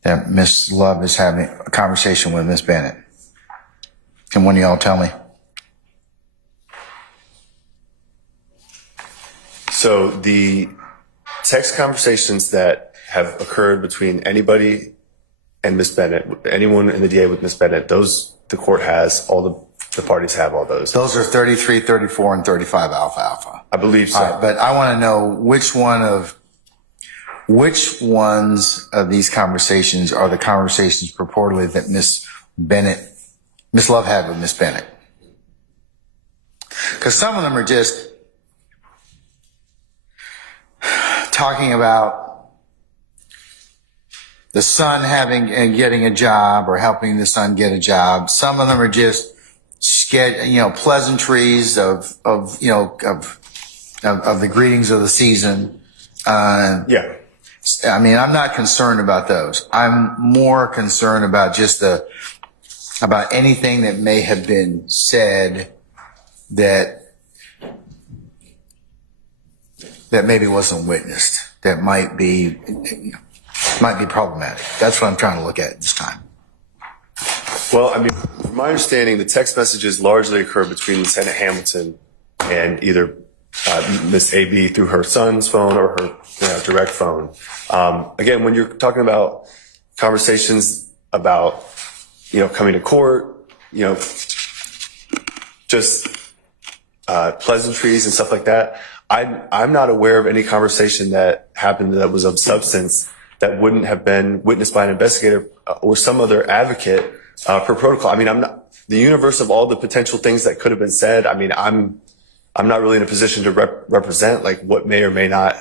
that Miss Love is having a conversation with Miss Bennett? Can one of y'all tell me? So the text conversations that have occurred between anybody and Miss Bennett, anyone in the DA with Miss Bennett, those the court has, all the parties have all those. Those are 33, 34, and 35 alpha. I believe so. All right, but I want to know which ones of these conversations are the conversations purportedly that Miss Love had with Miss Bennett. Because some of them are just talking about the son having and getting a job or helping the son get a job. Some of them are just pleasantries of the greetings of the season. Yeah. I mean, I'm not concerned about those. I'm more concerned about about anything that may have been said that maybe wasn't witnessed, that might be problematic. That's what I'm trying to look at this time. Well, I mean, from my understanding, the text messages largely occur between Lieutenant Hamilton and either Miss AB through her son's phone or her direct phone. Again, when you're talking about conversations about, coming to court, just pleasantries and stuff like that, I'm not aware of any conversation that happened that was of substance that wouldn't have been witnessed by an investigator or some other advocate per protocol. I mean, I'm not the universe of all the potential things that could have been said. I mean, I'm not really in a position to represent like what may or may not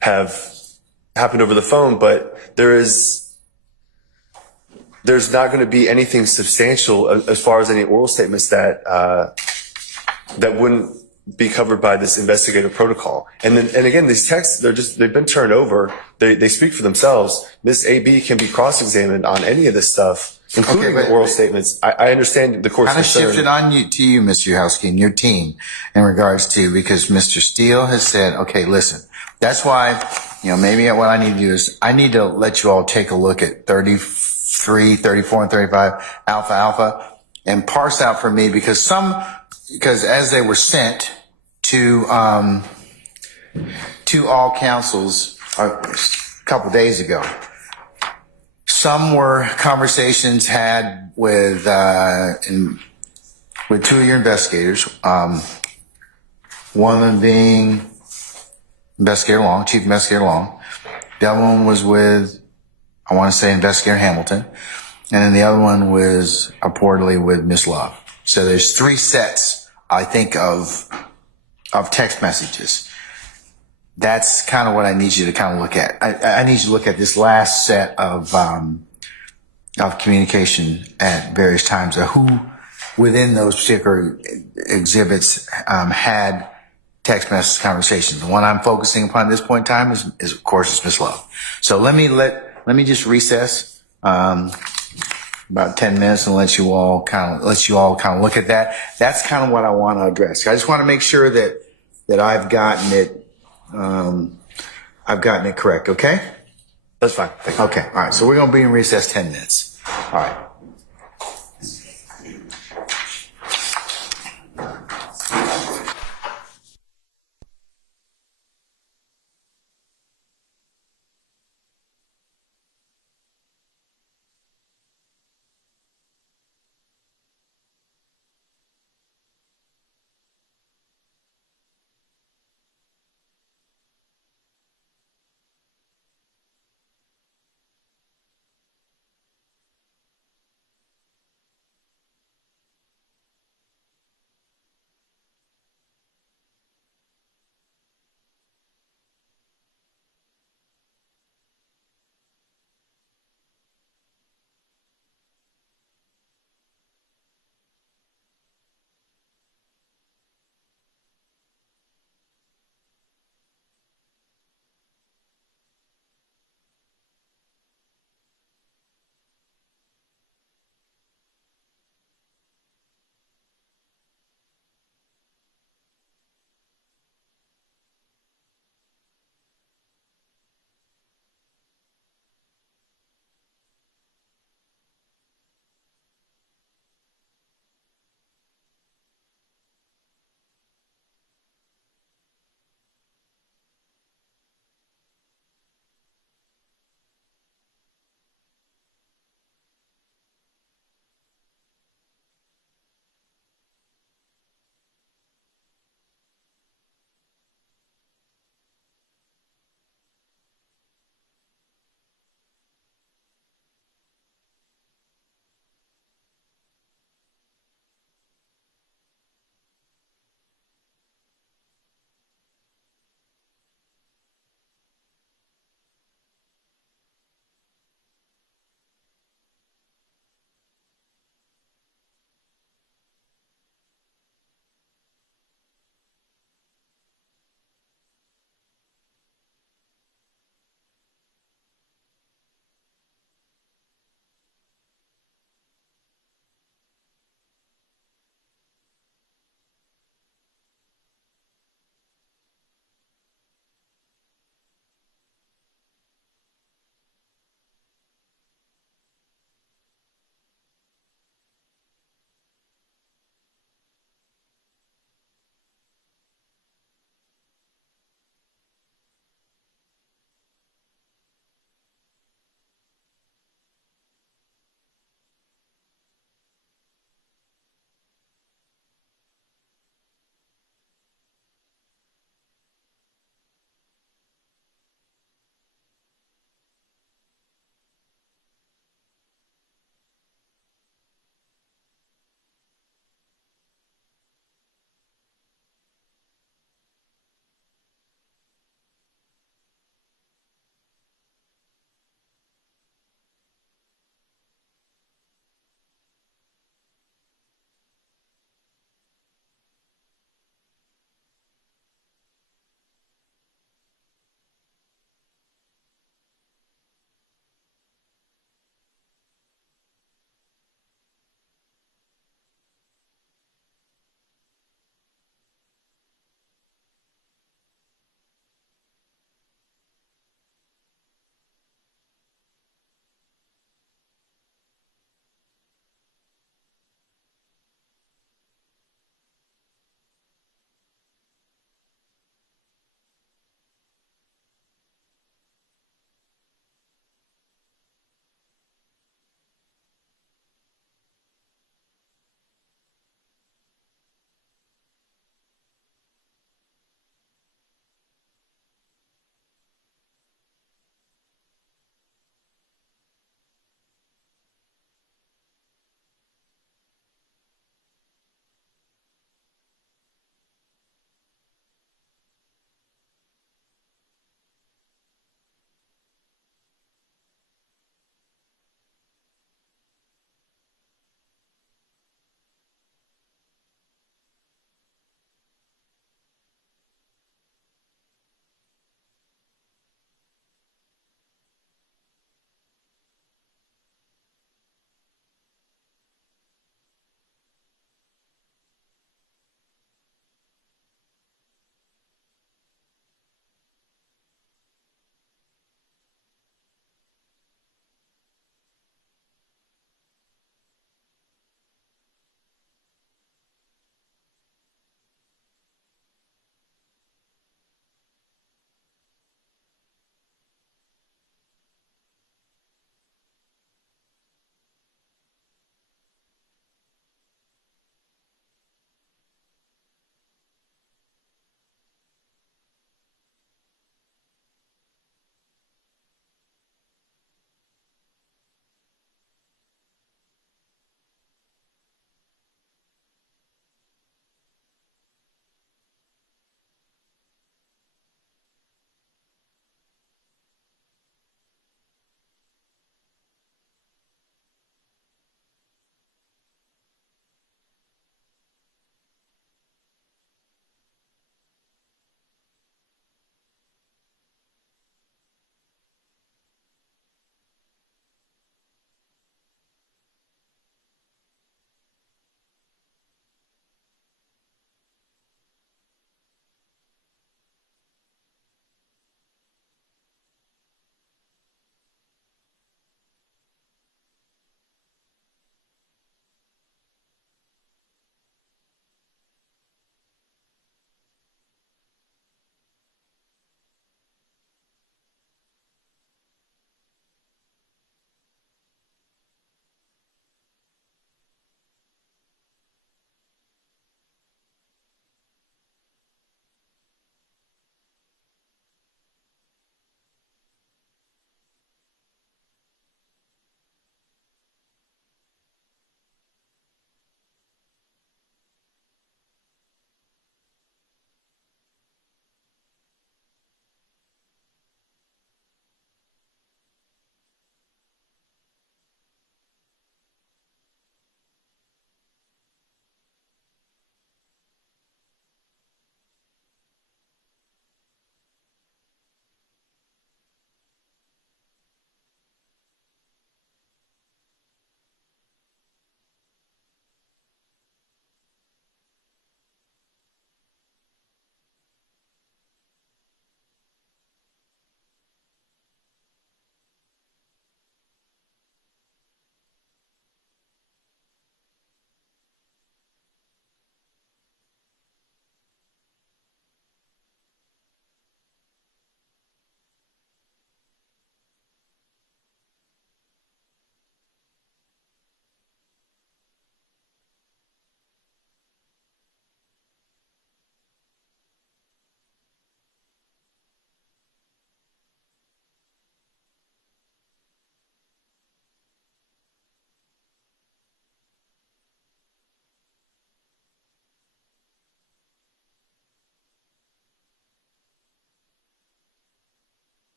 have happened over the phone, but there's not going to be anything substantial as far as any oral statements that wouldn't be covered by this investigative protocol. And again, these texts, they've been turned over. They speak for themselves. Miss AB can be cross-examined on any of this stuff, including the oral statements. I understand the court's concern. Kind of shifted on to you, Mr. Yahowski, and your team in regards to, because Mr. Steele has said, okay, listen, that's why, maybe what I need to do is I need to let you all take a look at 33, 34, and 35 alpha and parse out for me because as they were sent to all councils a couple days ago, some were conversations had with two of your investigators. One of them being Investigator Long, Chief Investigator Long. The other one was with, I want to say, Investigator Hamilton. And then the other one was reportedly with Miss Love. So there's 3 sets, I think, of text messages. That's kind of what I need you to kind of look at. I need you to look at this last set of communication at various times of who within those particular exhibits had text message conversations. The one I'm focusing upon at this point in time is of course Miss Love. So let me just recess about 10 minutes and let you all kind of look at that. That's kind of what I want to address. I just want to make sure that I've gotten it correct. Okay. That's fine. Thank you. Okay. All right. So we're going to be in recess 10 minutes. All right.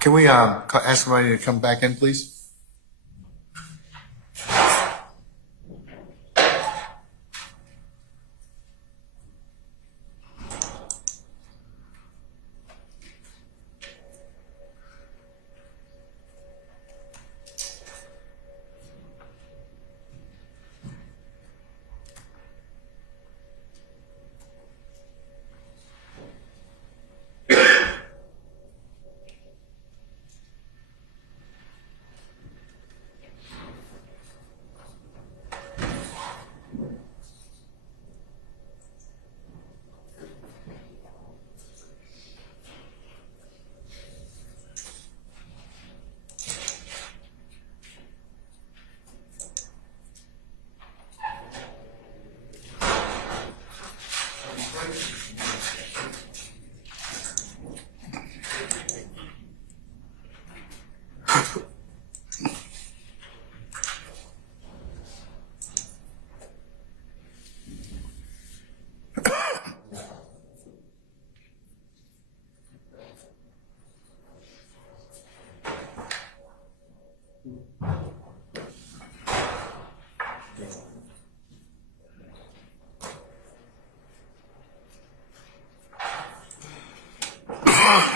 Can we ask somebody to come back in, please?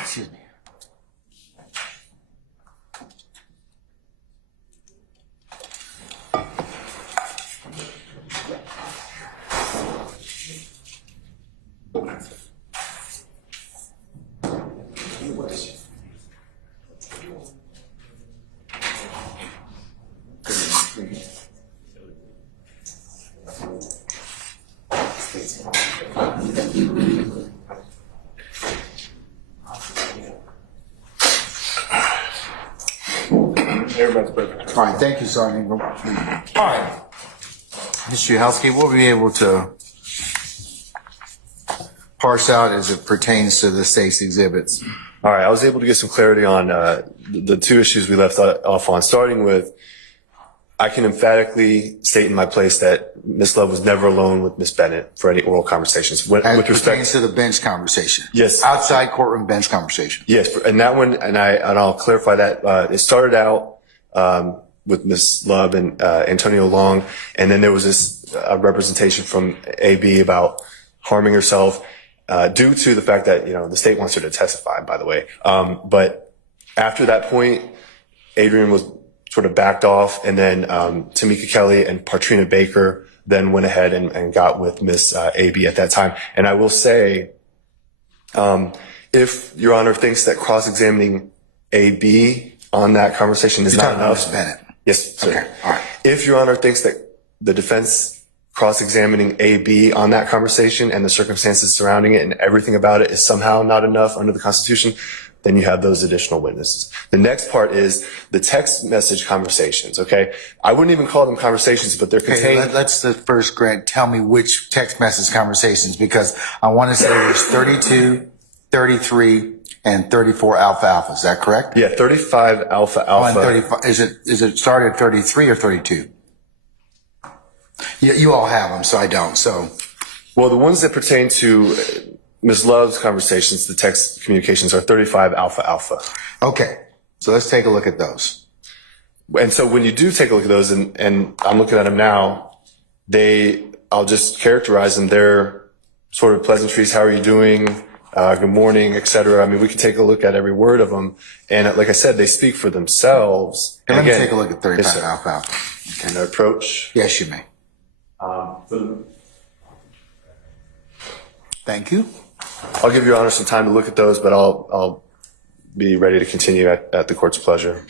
Excuse me. All right, thank you, Sergeant. All right. Mr. Uhelski, we'll be able to parse out as it pertains to the state's exhibits. All right, I was able to get some clarity on the two issues we left off on, starting with I can emphatically state in my place that Ms. Love was never alone with Ms. Bennett for any oral conversations. With respect to the bench conversation. Yes. Outside courtroom bench conversation. Yes, and that one, and I'll clarify that. It started out with Ms. Love and Antonio Long, and then there was this representation from AB about harming herself due to the fact that, the state wants her to testify, by the way. But after that point, Adriane was sort of backed off, and then Tamika Kelly and Partrina Baker then went ahead and got with Miss AB at that time. And I will say, if Your Honor thinks that cross-examining AB on that conversation is not enough. Ms. Bennett. Yes, sir. Okay. All right. If Your Honor thinks that the defense cross-examining AB on that conversation and the circumstances surrounding it and everything about it is somehow not enough under the Constitution, then you have those additional witnesses. The next part is the text message conversations, okay? I wouldn't even call them conversations, but they're contained. Okay, let's the first, Grant, tell me which text message conversations, because I want to say there's 32, 33, and 34 alpha alpha. Is that correct? Yeah, 35 alpha alpha. Oh, and 35. Is it started at 33 or 32? You all have them, so I don't. So, well, the ones that pertain to Ms. Love's conversations, the text communications, are 35 alpha alpha. Okay, so let's take a look at those. And so when you do take a look at those, and I'm looking at them now, I'll just characterize them. They're sort of pleasantries. How are you doing? Good morning, etc. I mean, we can take a look at every word of them. And like I said, they speak for themselves. And let me again, take a look at 35 yes, alpha alpha. And the approach. Yes, you may. Thank you. I'll give Your Honor some time to look at those, but I'll be ready to continue at the court's pleasure.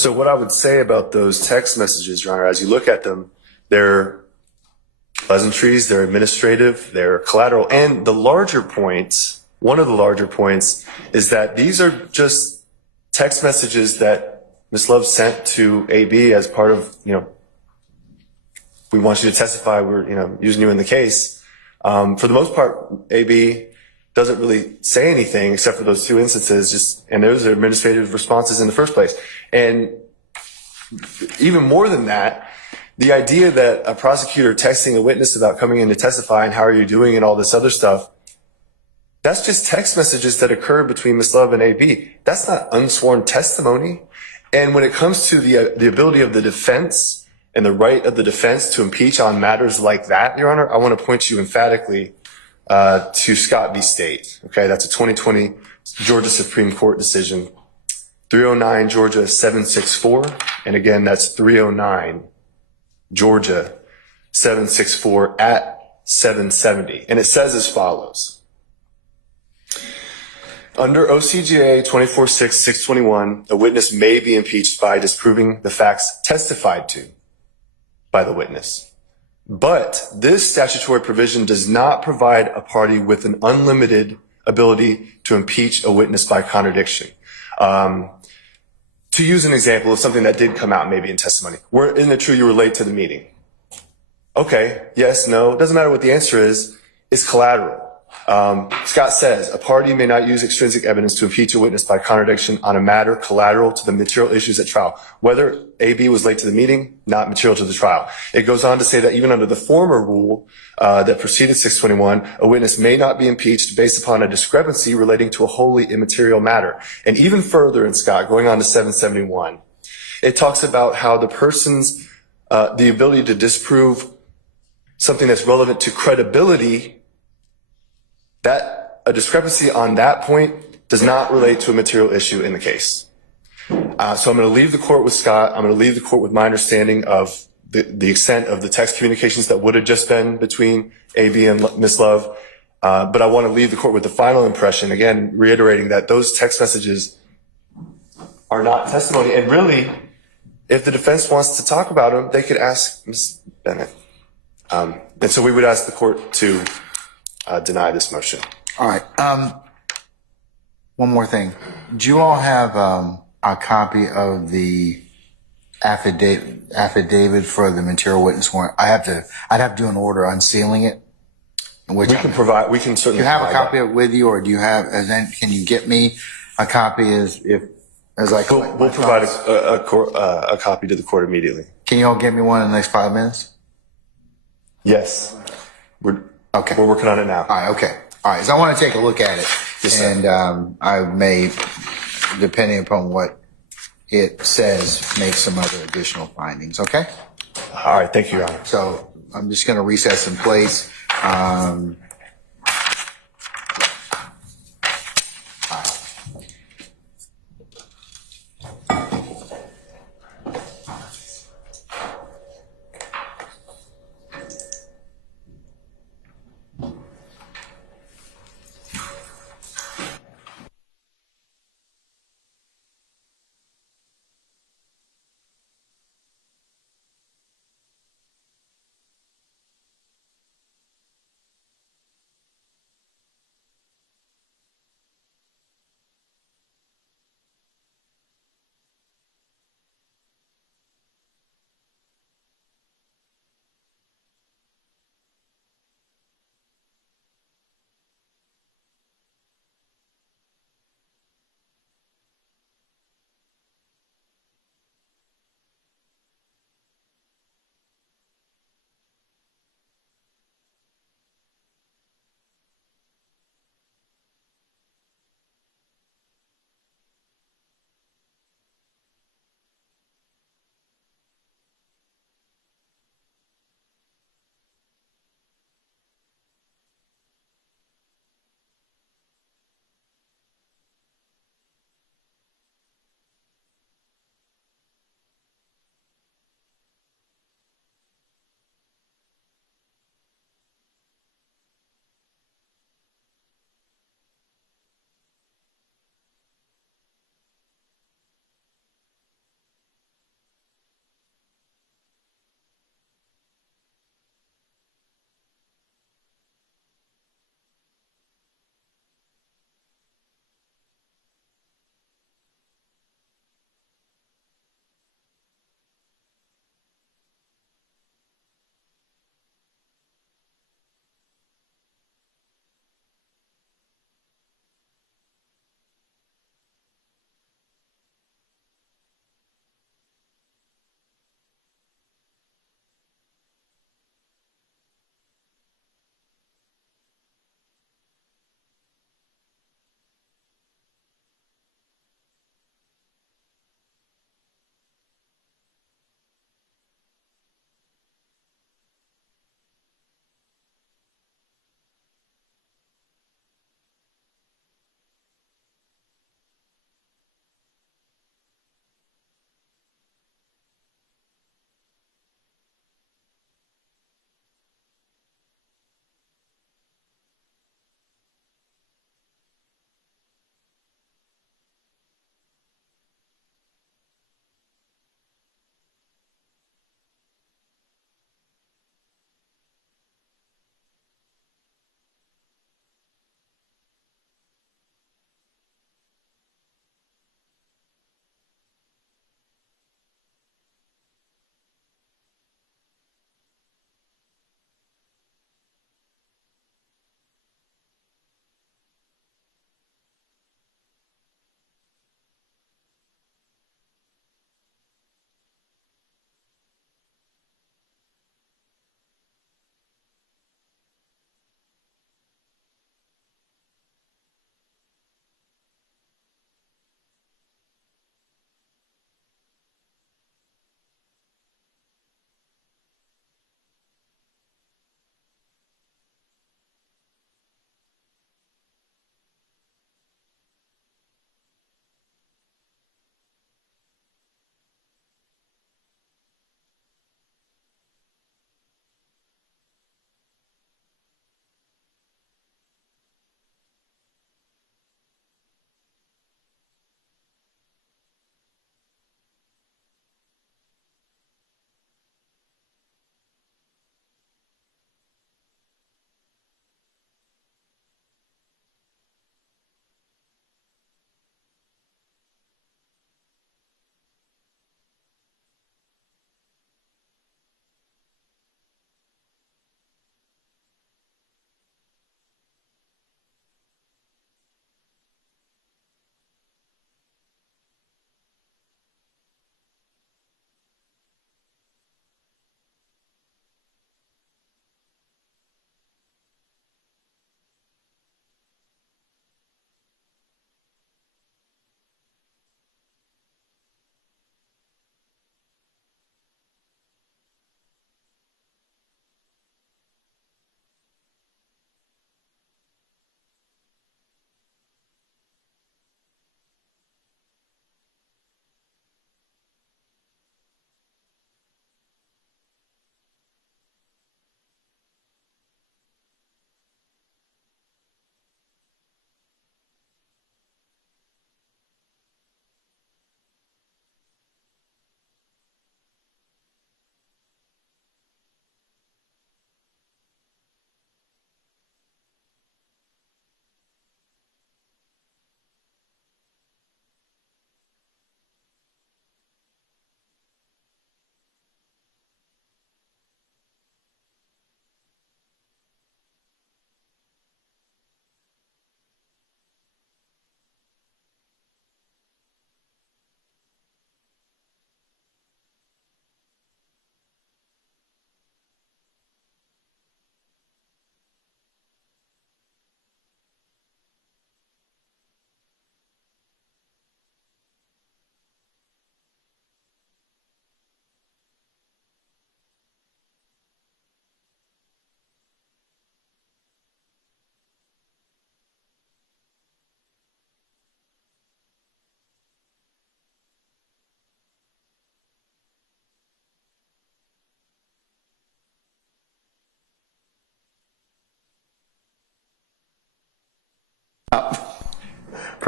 So what I would say about those text messages, Your Honor, as you look at them, they're pleasantries, they're administrative, they're collateral. And the larger point, one of the larger points, is that these are just text messages that Ms. Love sent to AB as part of, we want you to testify, we're, using you in the case. For the most part, AB doesn't really say anything except for those two instances, and those are administrative responses in the first place. And even more than that, the idea that a prosecutor texting a witness about coming in to testify and how are you doing and all this other stuff, that's just text messages that occur between Ms. Love and AB. That's not unsworn testimony. And when it comes to the ability of the defense and the right of the defense to impeach on matters like that, Your Honor, I want to point you emphatically to Scott v. State. Okay, that's a 2020 Georgia Supreme Court decision, 309 Georgia 764, and again that's 309 Georgia 764 at 770, and it says as follows. Under OCGA 24-6-621, a witness may be impeached by disproving the facts testified to by the witness. But this statutory provision does not provide a party with an unlimited ability to impeach a witness by contradiction. To use an example of something that did come out maybe in testimony, isn't it true you were late to the meeting? Okay, yes, no, doesn't matter what the answer is, it's collateral. Scott says, a party may not use extrinsic evidence to impeach a witness by contradiction on a matter collateral to the material issues at trial. Whether AB was late to the meeting, not material to the trial. It goes on to say that even under the former rule that preceded 621, a witness may not be impeached based upon a discrepancy relating to a wholly immaterial matter. And even further in Scott, going on to 771, it talks about how the person's the ability to disprove something that's relevant to credibility, that a discrepancy on that point does not relate to a material issue in the case. So I'm going to leave the court with Scott. I'm going to leave the court with my understanding of the extent of the text communications that would have just been between AB and Ms. Love. But I want to leave the court with the final impression, again, reiterating that those text messages are not testimony. And really, if the defense wants to talk about them, they could ask Ms. Bennett. And so we would ask the court to deny this motion. All right. One more thing. Do you all have a copy of the affidavit for the material witness warrant? I'd have to do an order unsealing it. We can certainly. Do you have a copy of it with you, or do you have? Can you get me a copy We'll provide a copy to the court immediately. Can you all get me one in the next 5 minutes? Yes. We're Okay. working on it now. All right. Okay. All right. So I want to take a look at it, Yes, and I may, depending upon what it says, make some other additional findings. Okay. All right. Thank you, Your Honor. So I'm just going to recess in place.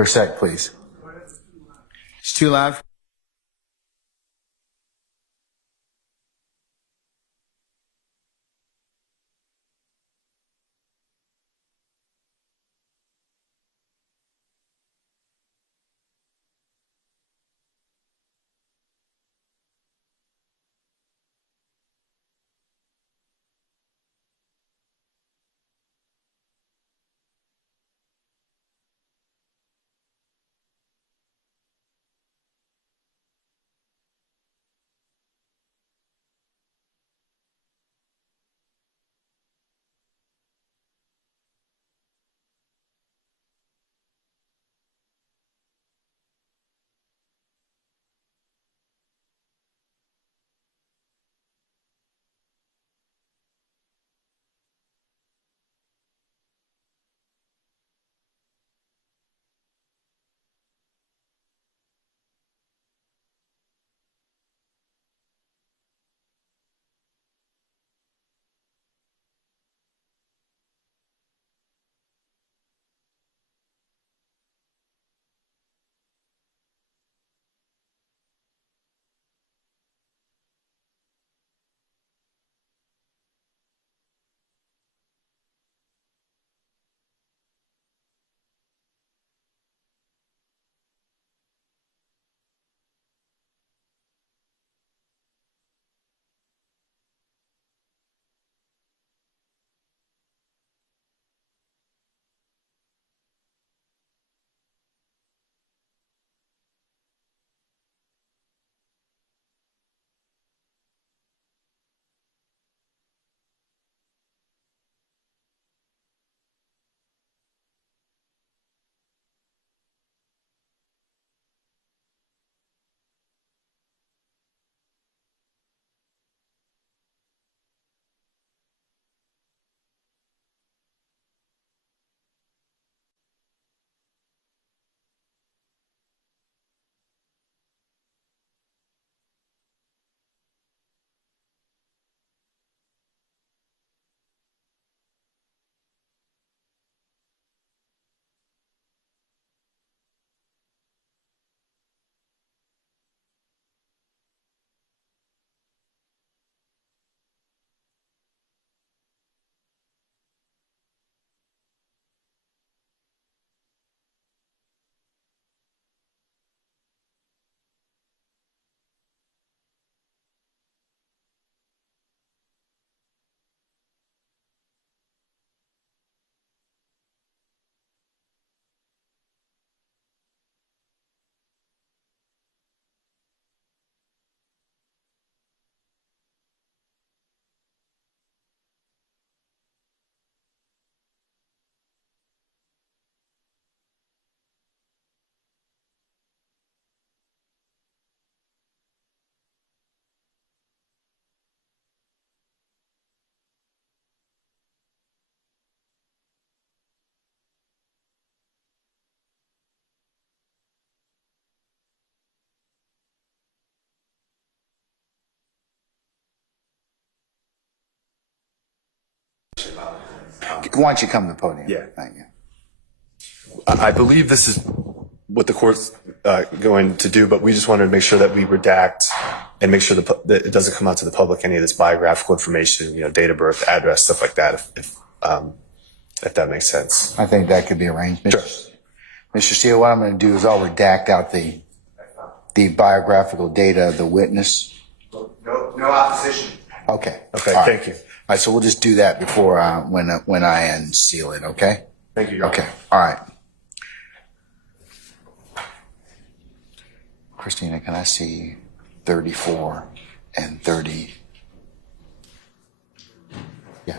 per sec, please. It's too loud. Why don't you come to the podium? Yeah. Thank you. I believe this is what the court's going to do, but we just wanted to make sure that we redact and make sure that it doesn't come out to the public, any of this biographical information, date of birth, address, stuff like that, if that makes sense. I think that could be arranged. Sure. Mr. Steele, what I'm going to do is I'll redact out the biographical data of the witness. No opposition. Okay. Okay, All right. thank you. All right, so we'll just do that before when I unseal it, okay? Thank you, Your Honor. Okay, all right. Christina, can I see 34 and 30? Yeah.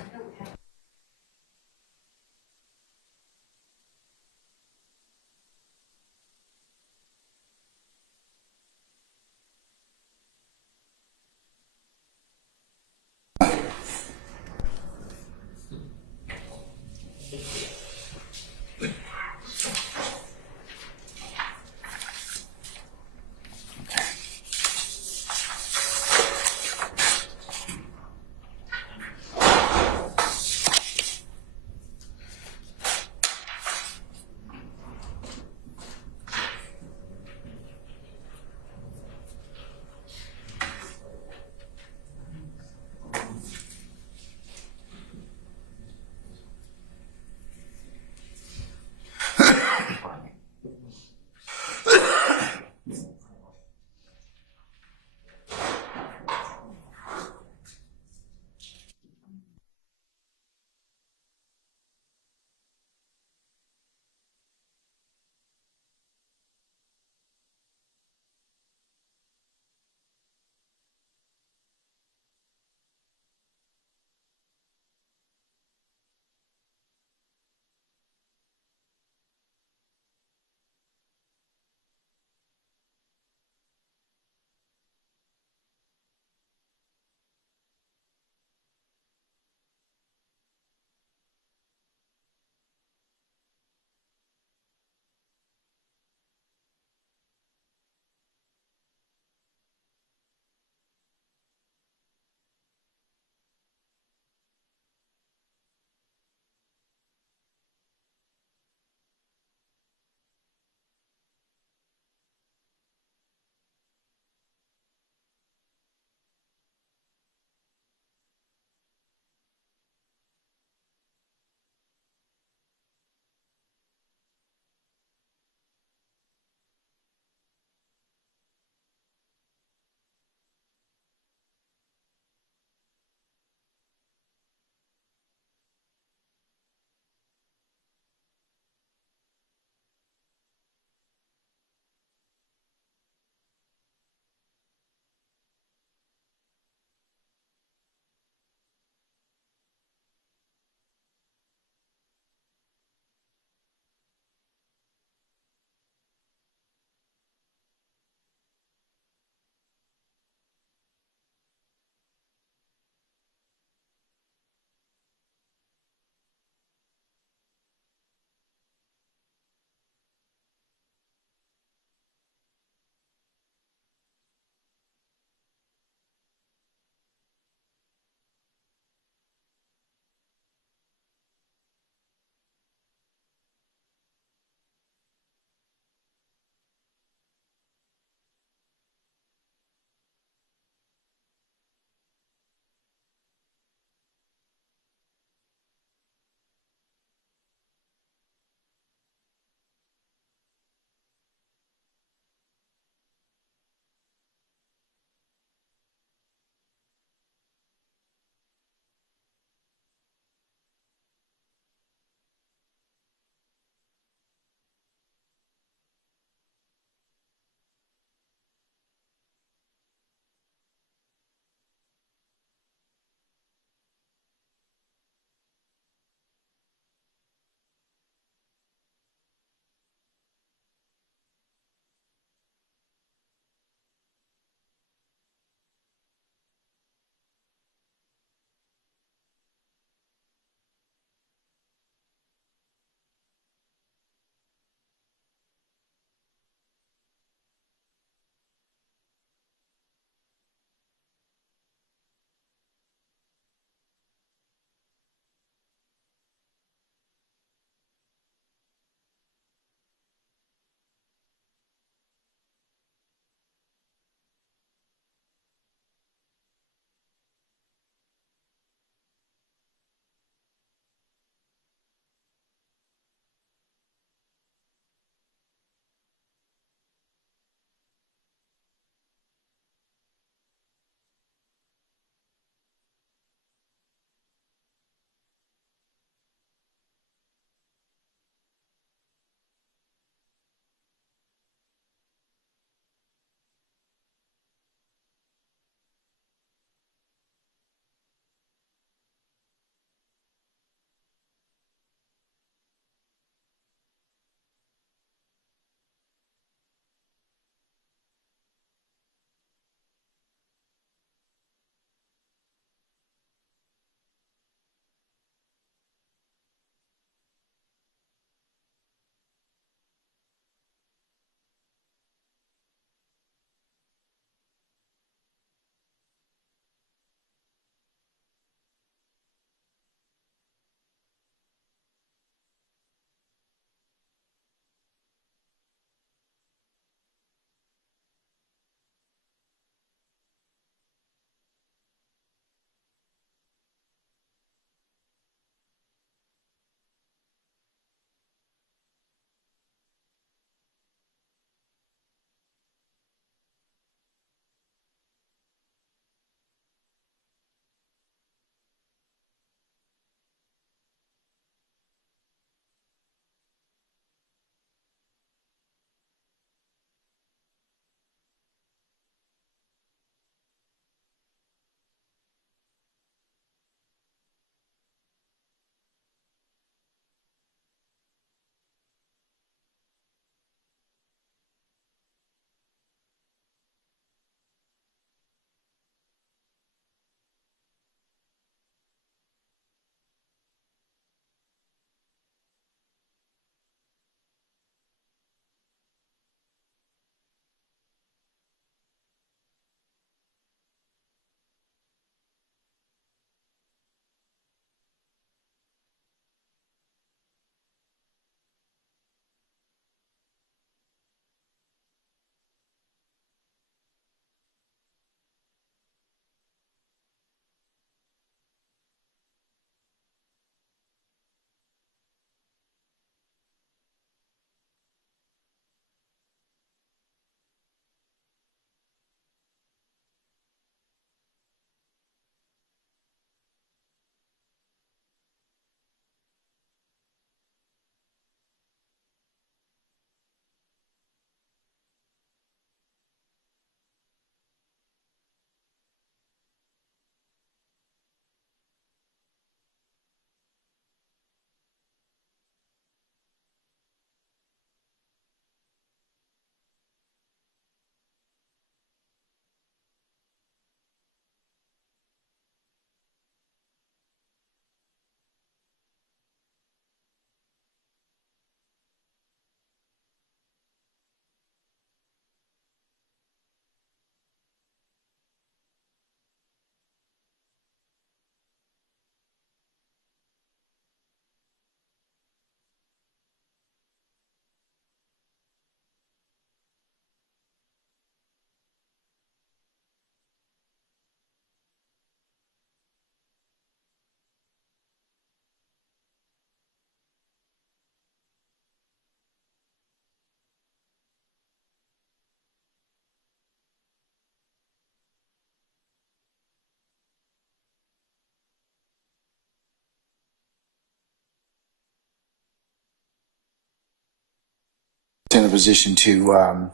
in a position to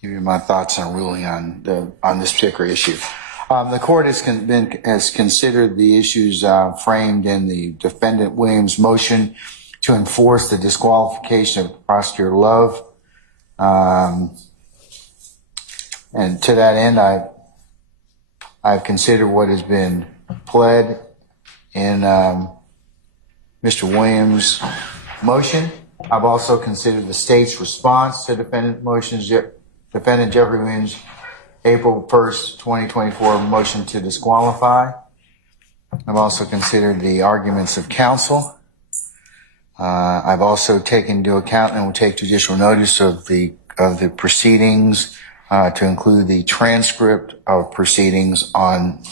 give you my thoughts on ruling on this particular issue. The court has considered the issues framed in the defendant Williams' motion to enforce the disqualification of prosecutor Love. And to that end, I've considered what has been pled in Mr. Williams' motion. I've also considered the state's response to defendant Jeffrey Williams' April 1st, 2024 motion to disqualify. I've also considered the arguments of counsel. I've also taken into account and will take judicial notice of the proceedings, to include the transcript of proceedings on,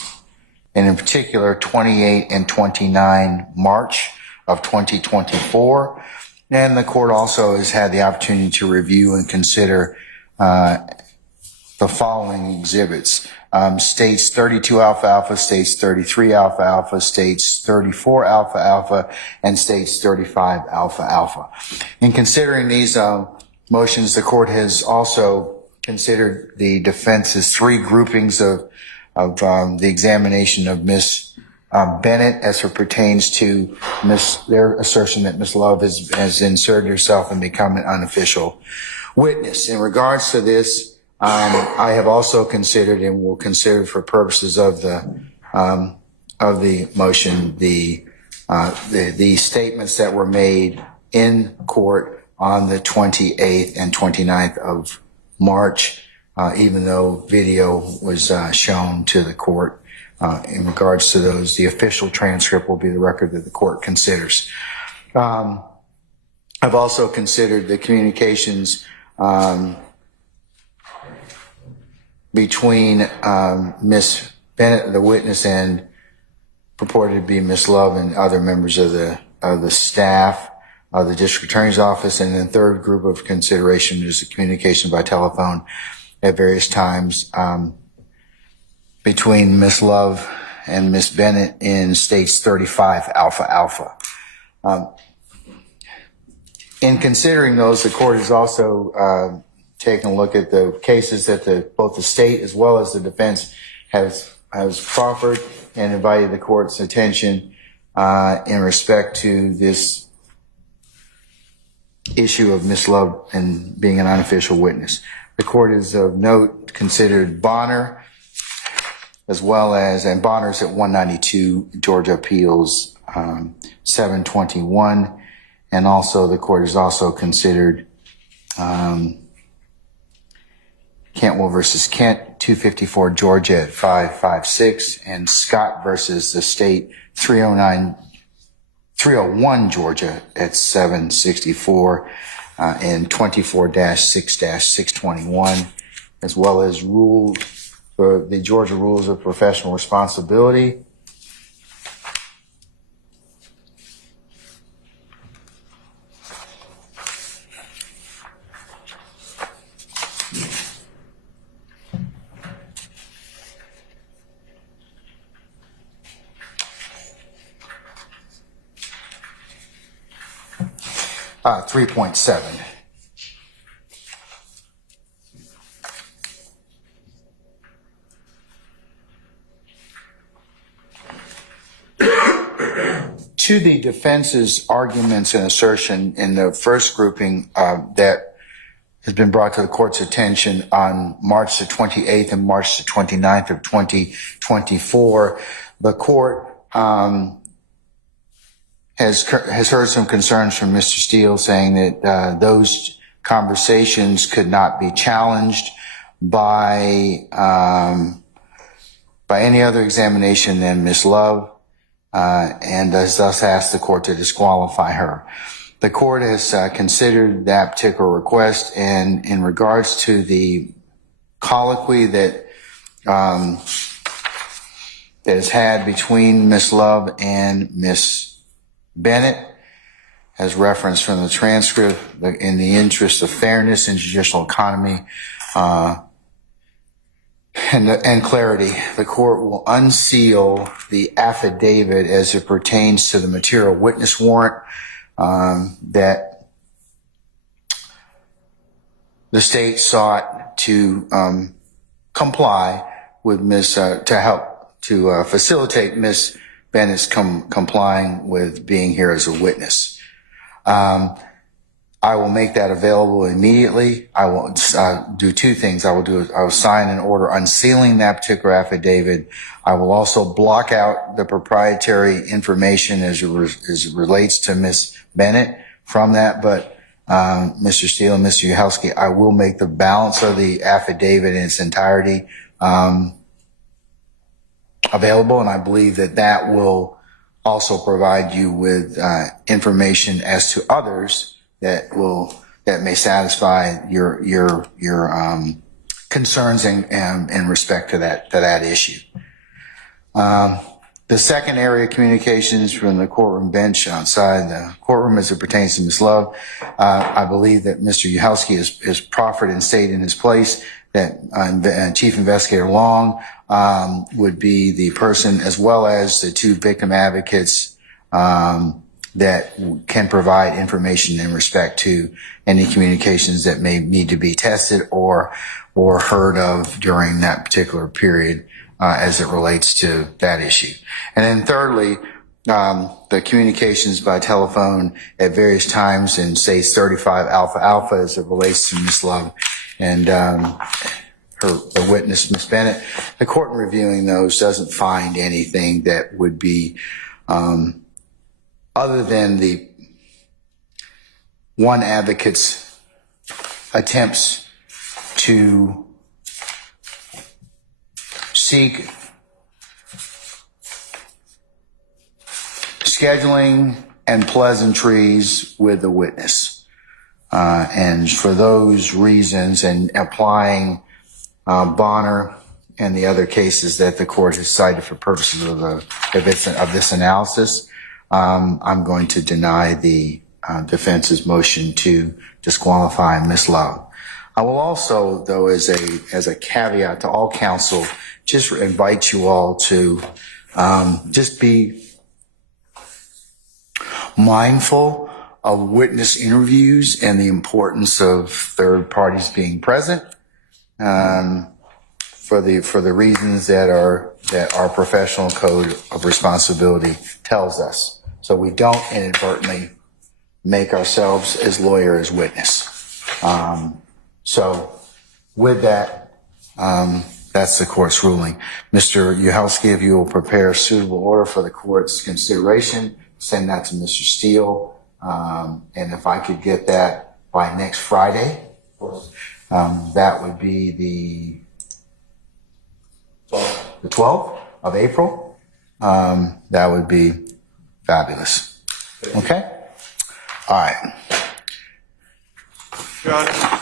and in particular, 28 and 29 March of 2024. And the court also has had the opportunity to review and consider the following exhibits. States 32 alpha alpha, states 33 alpha alpha, states 34 alpha alpha, and states 35 alpha alpha. In considering these motions, the court has also considered the defense's three groupings of the examination of Miss Bennett as it pertains to their assertion that Miss Love has inserted herself and become an unofficial witness. In regards to this, I have also considered and will consider for purposes of the motion the statements that were made in court on the 28th and 29th of March, even though video was shown to the court. In regards to those, the official transcript will be the record that the court considers. I've also considered the communications between Miss Bennett, the witness, and purported to be Miss Love and other members of the staff of the district attorney's office. And then third group of consideration is the communication by telephone at various times between Miss Love and Miss Bennett in states 35 alpha alpha. In considering those, the court has also taken a look at the cases that both the state as well as the defense has proffered and invited the court's attention in respect to this issue of Miss Love and being an unofficial witness. The court is of note considered Bonner, as well as, and Bonner's at 192 Georgia Appeals 721, and also the court has also considered Cantwell versus Kent 254 Georgia at 556, and Scott versus the state 301 Georgia at 764 and 24-6-621, as well as the Georgia Rules of Professional Responsibility. Uh, 3.7. To the defense's arguments and assertion in the first grouping that has been brought to the court's attention on March the 28th and March the 29th of 2024, the court has heard some concerns from Mr. Steele saying that those conversations could not be challenged by any other examination than Ms. Love, and has thus asked the court to disqualify her. The court has considered that particular request, and in regards to the colloquy that is had between Ms. Love and Ms. Bennett, as referenced from the transcript, in the interest of fairness and judicial economy and clarity, the court will unseal the affidavit as it pertains to the material witness warrant that the state sought to comply with to facilitate Miss Bennett's complying with being here as a witness. I will make that available immediately. I will do two things. I will sign an order unsealing that particular affidavit. I will also block out the proprietary information as it relates to Miss Bennett from that. But Mr. Steele and Mr. Uhowski, I will make the balance of the affidavit in its entirety available, and I believe that will also provide you with information as to others that may satisfy your concerns in respect to that issue. The second area of communications from the courtroom bench outside the courtroom as it pertains to Ms. Love, I believe that Mr. Uhowski is proffered and stayed in his place, that Chief Investigator Long would be the person, as well as the two victim advocates that can provide information in respect to any communications that may need to be tested or heard of during that particular period as it relates to that issue. And then thirdly, the communications by telephone at various times in states 35 alpha as it relates to Ms. Love and her witness, Ms. Bennett. The court in reviewing those doesn't find anything that would be other than the one advocate's attempts to seek scheduling and pleasantries with the witness. And for those reasons, and applying Bonner and the other cases that the court has cited for purposes of this analysis, I'm going to deny the defense's motion to disqualify Ms. Love. I will also, though, as a caveat to all counsel, just invite you all to just be mindful of witness interviews and the importance of third parties being present for the reasons that our professional code of responsibility tells us. So we don't inadvertently make ourselves as lawyer as witness. So with that, that's the court's ruling. Mr. Uhowski, if you will prepare a suitable order for the court's consideration, send that to Mr. Steele. And if I could get that by next Friday, that would be the 12th of April. That would be fabulous. Okay? All right. Your Honor,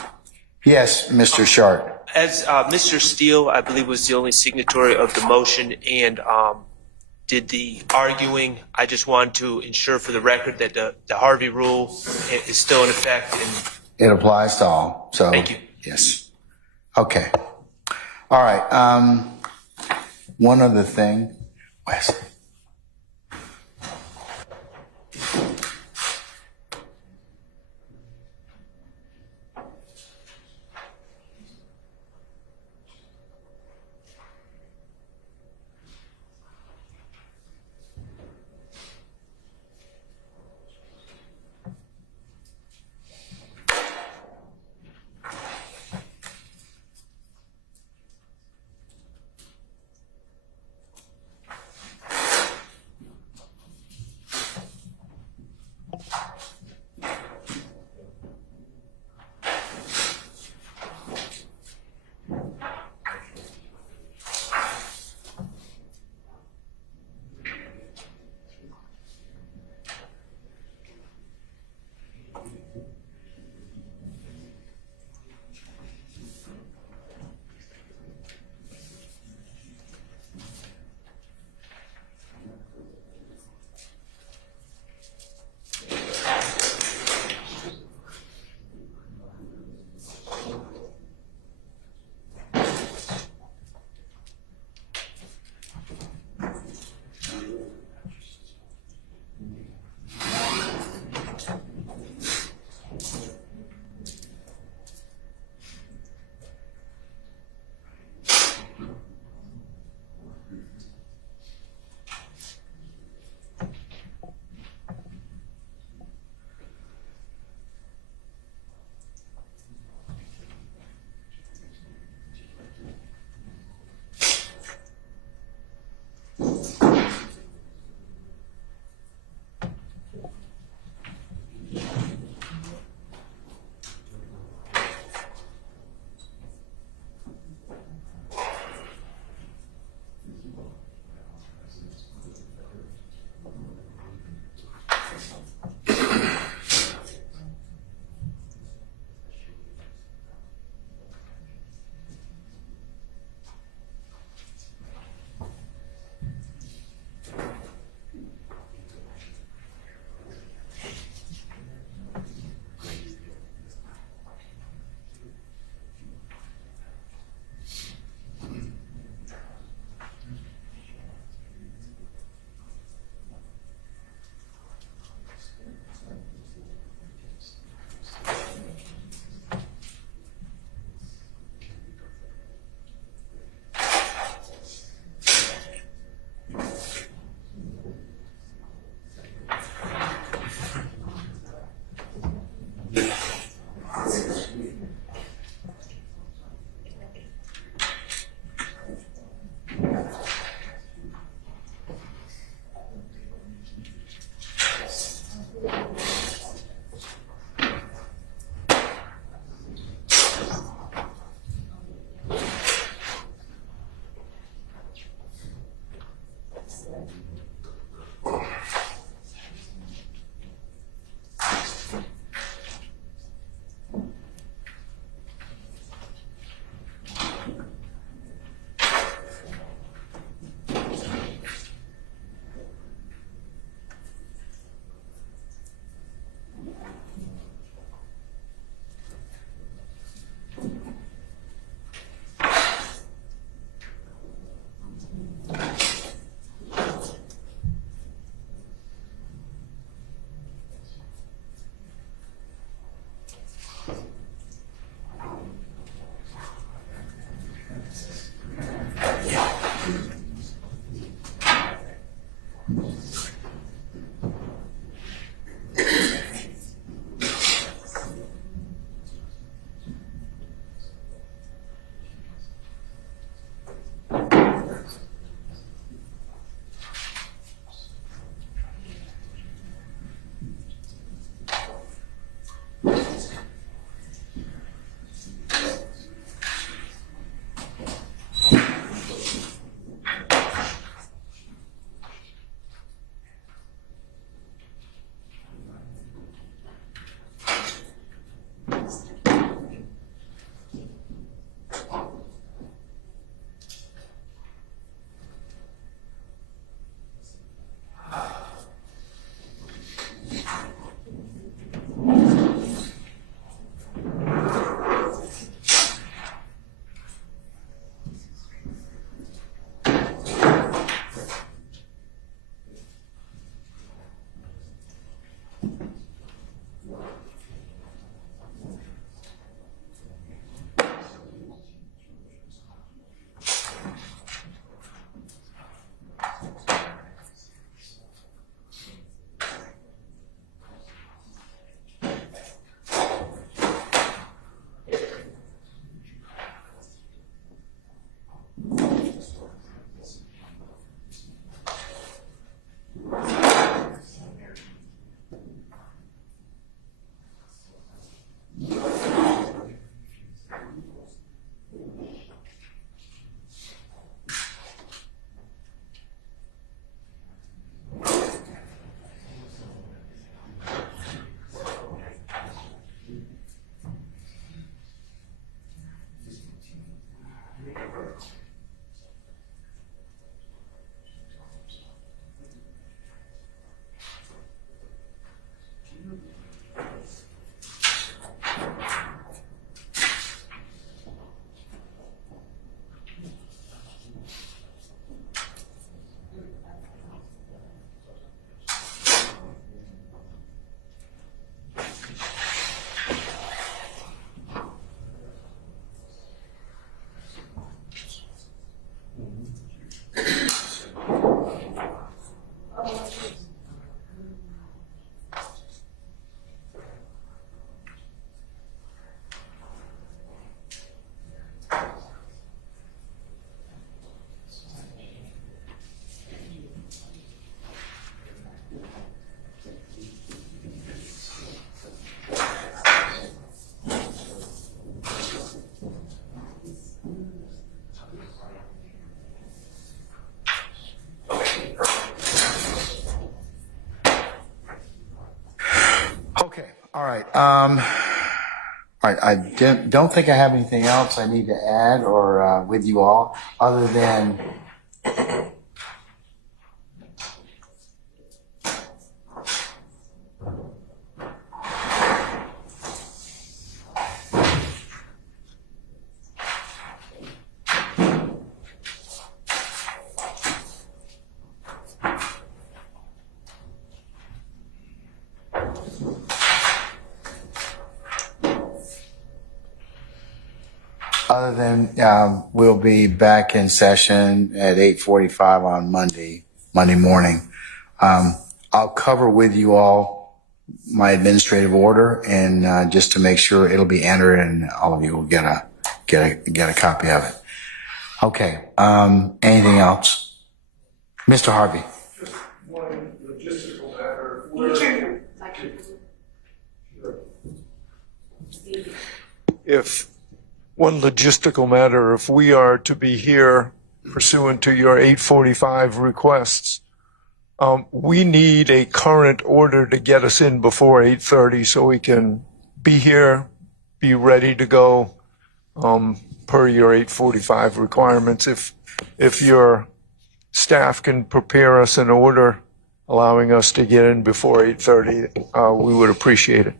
Yes, Mr. Sharp. as Mr. Steele, I believe, was the only signatory of the motion and did the arguing, I just wanted to ensure for the record that the Harvey rule is still in effect. It applies to all. So Thank you. Yes. Okay. All right. One other thing, Wes. All right. I don't think I have anything else I need to add or with you all other than we'll be back in session at 8:45 on Monday morning. I'll cover with you all my administrative order and just to make sure it'll be entered and all of you will get a copy of it. Okay. Anything else? Mr. Harvey. One logistical matter. If we are to be here pursuant to your 8:45 requests, we need a current order to get us in before 8:30 so we can be here, be ready to go per your 8:45 requirements. If your staff can prepare us an order allowing us to get in before 8:30, we would appreciate it.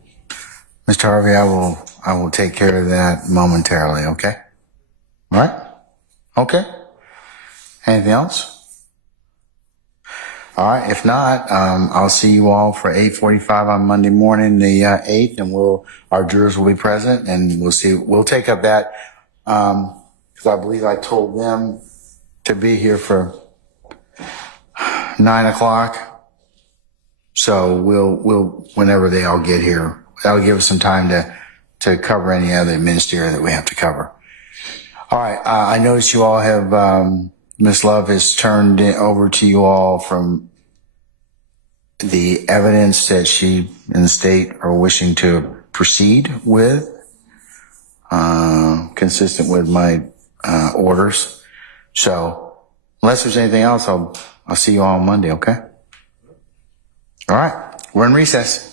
Mr. Harvey, I will take care of that momentarily, okay? All right? Okay. Anything else? All right. If not, I'll see you all for 8:45 on Monday morning, the 8th, and our jurors will be present, and we'll take up that, because I believe I told them to be here for 9 o'clock. So we'll whenever they all get here, that'll give us some time to cover any other ministerial that we have to cover. All right. I notice you all have, Ms. Love has turned it over to you all from the evidence that she and the state are wishing to proceed with, consistent with my, orders. So unless there's anything else, I'll see you all on Monday. Okay. All right. We're in recess.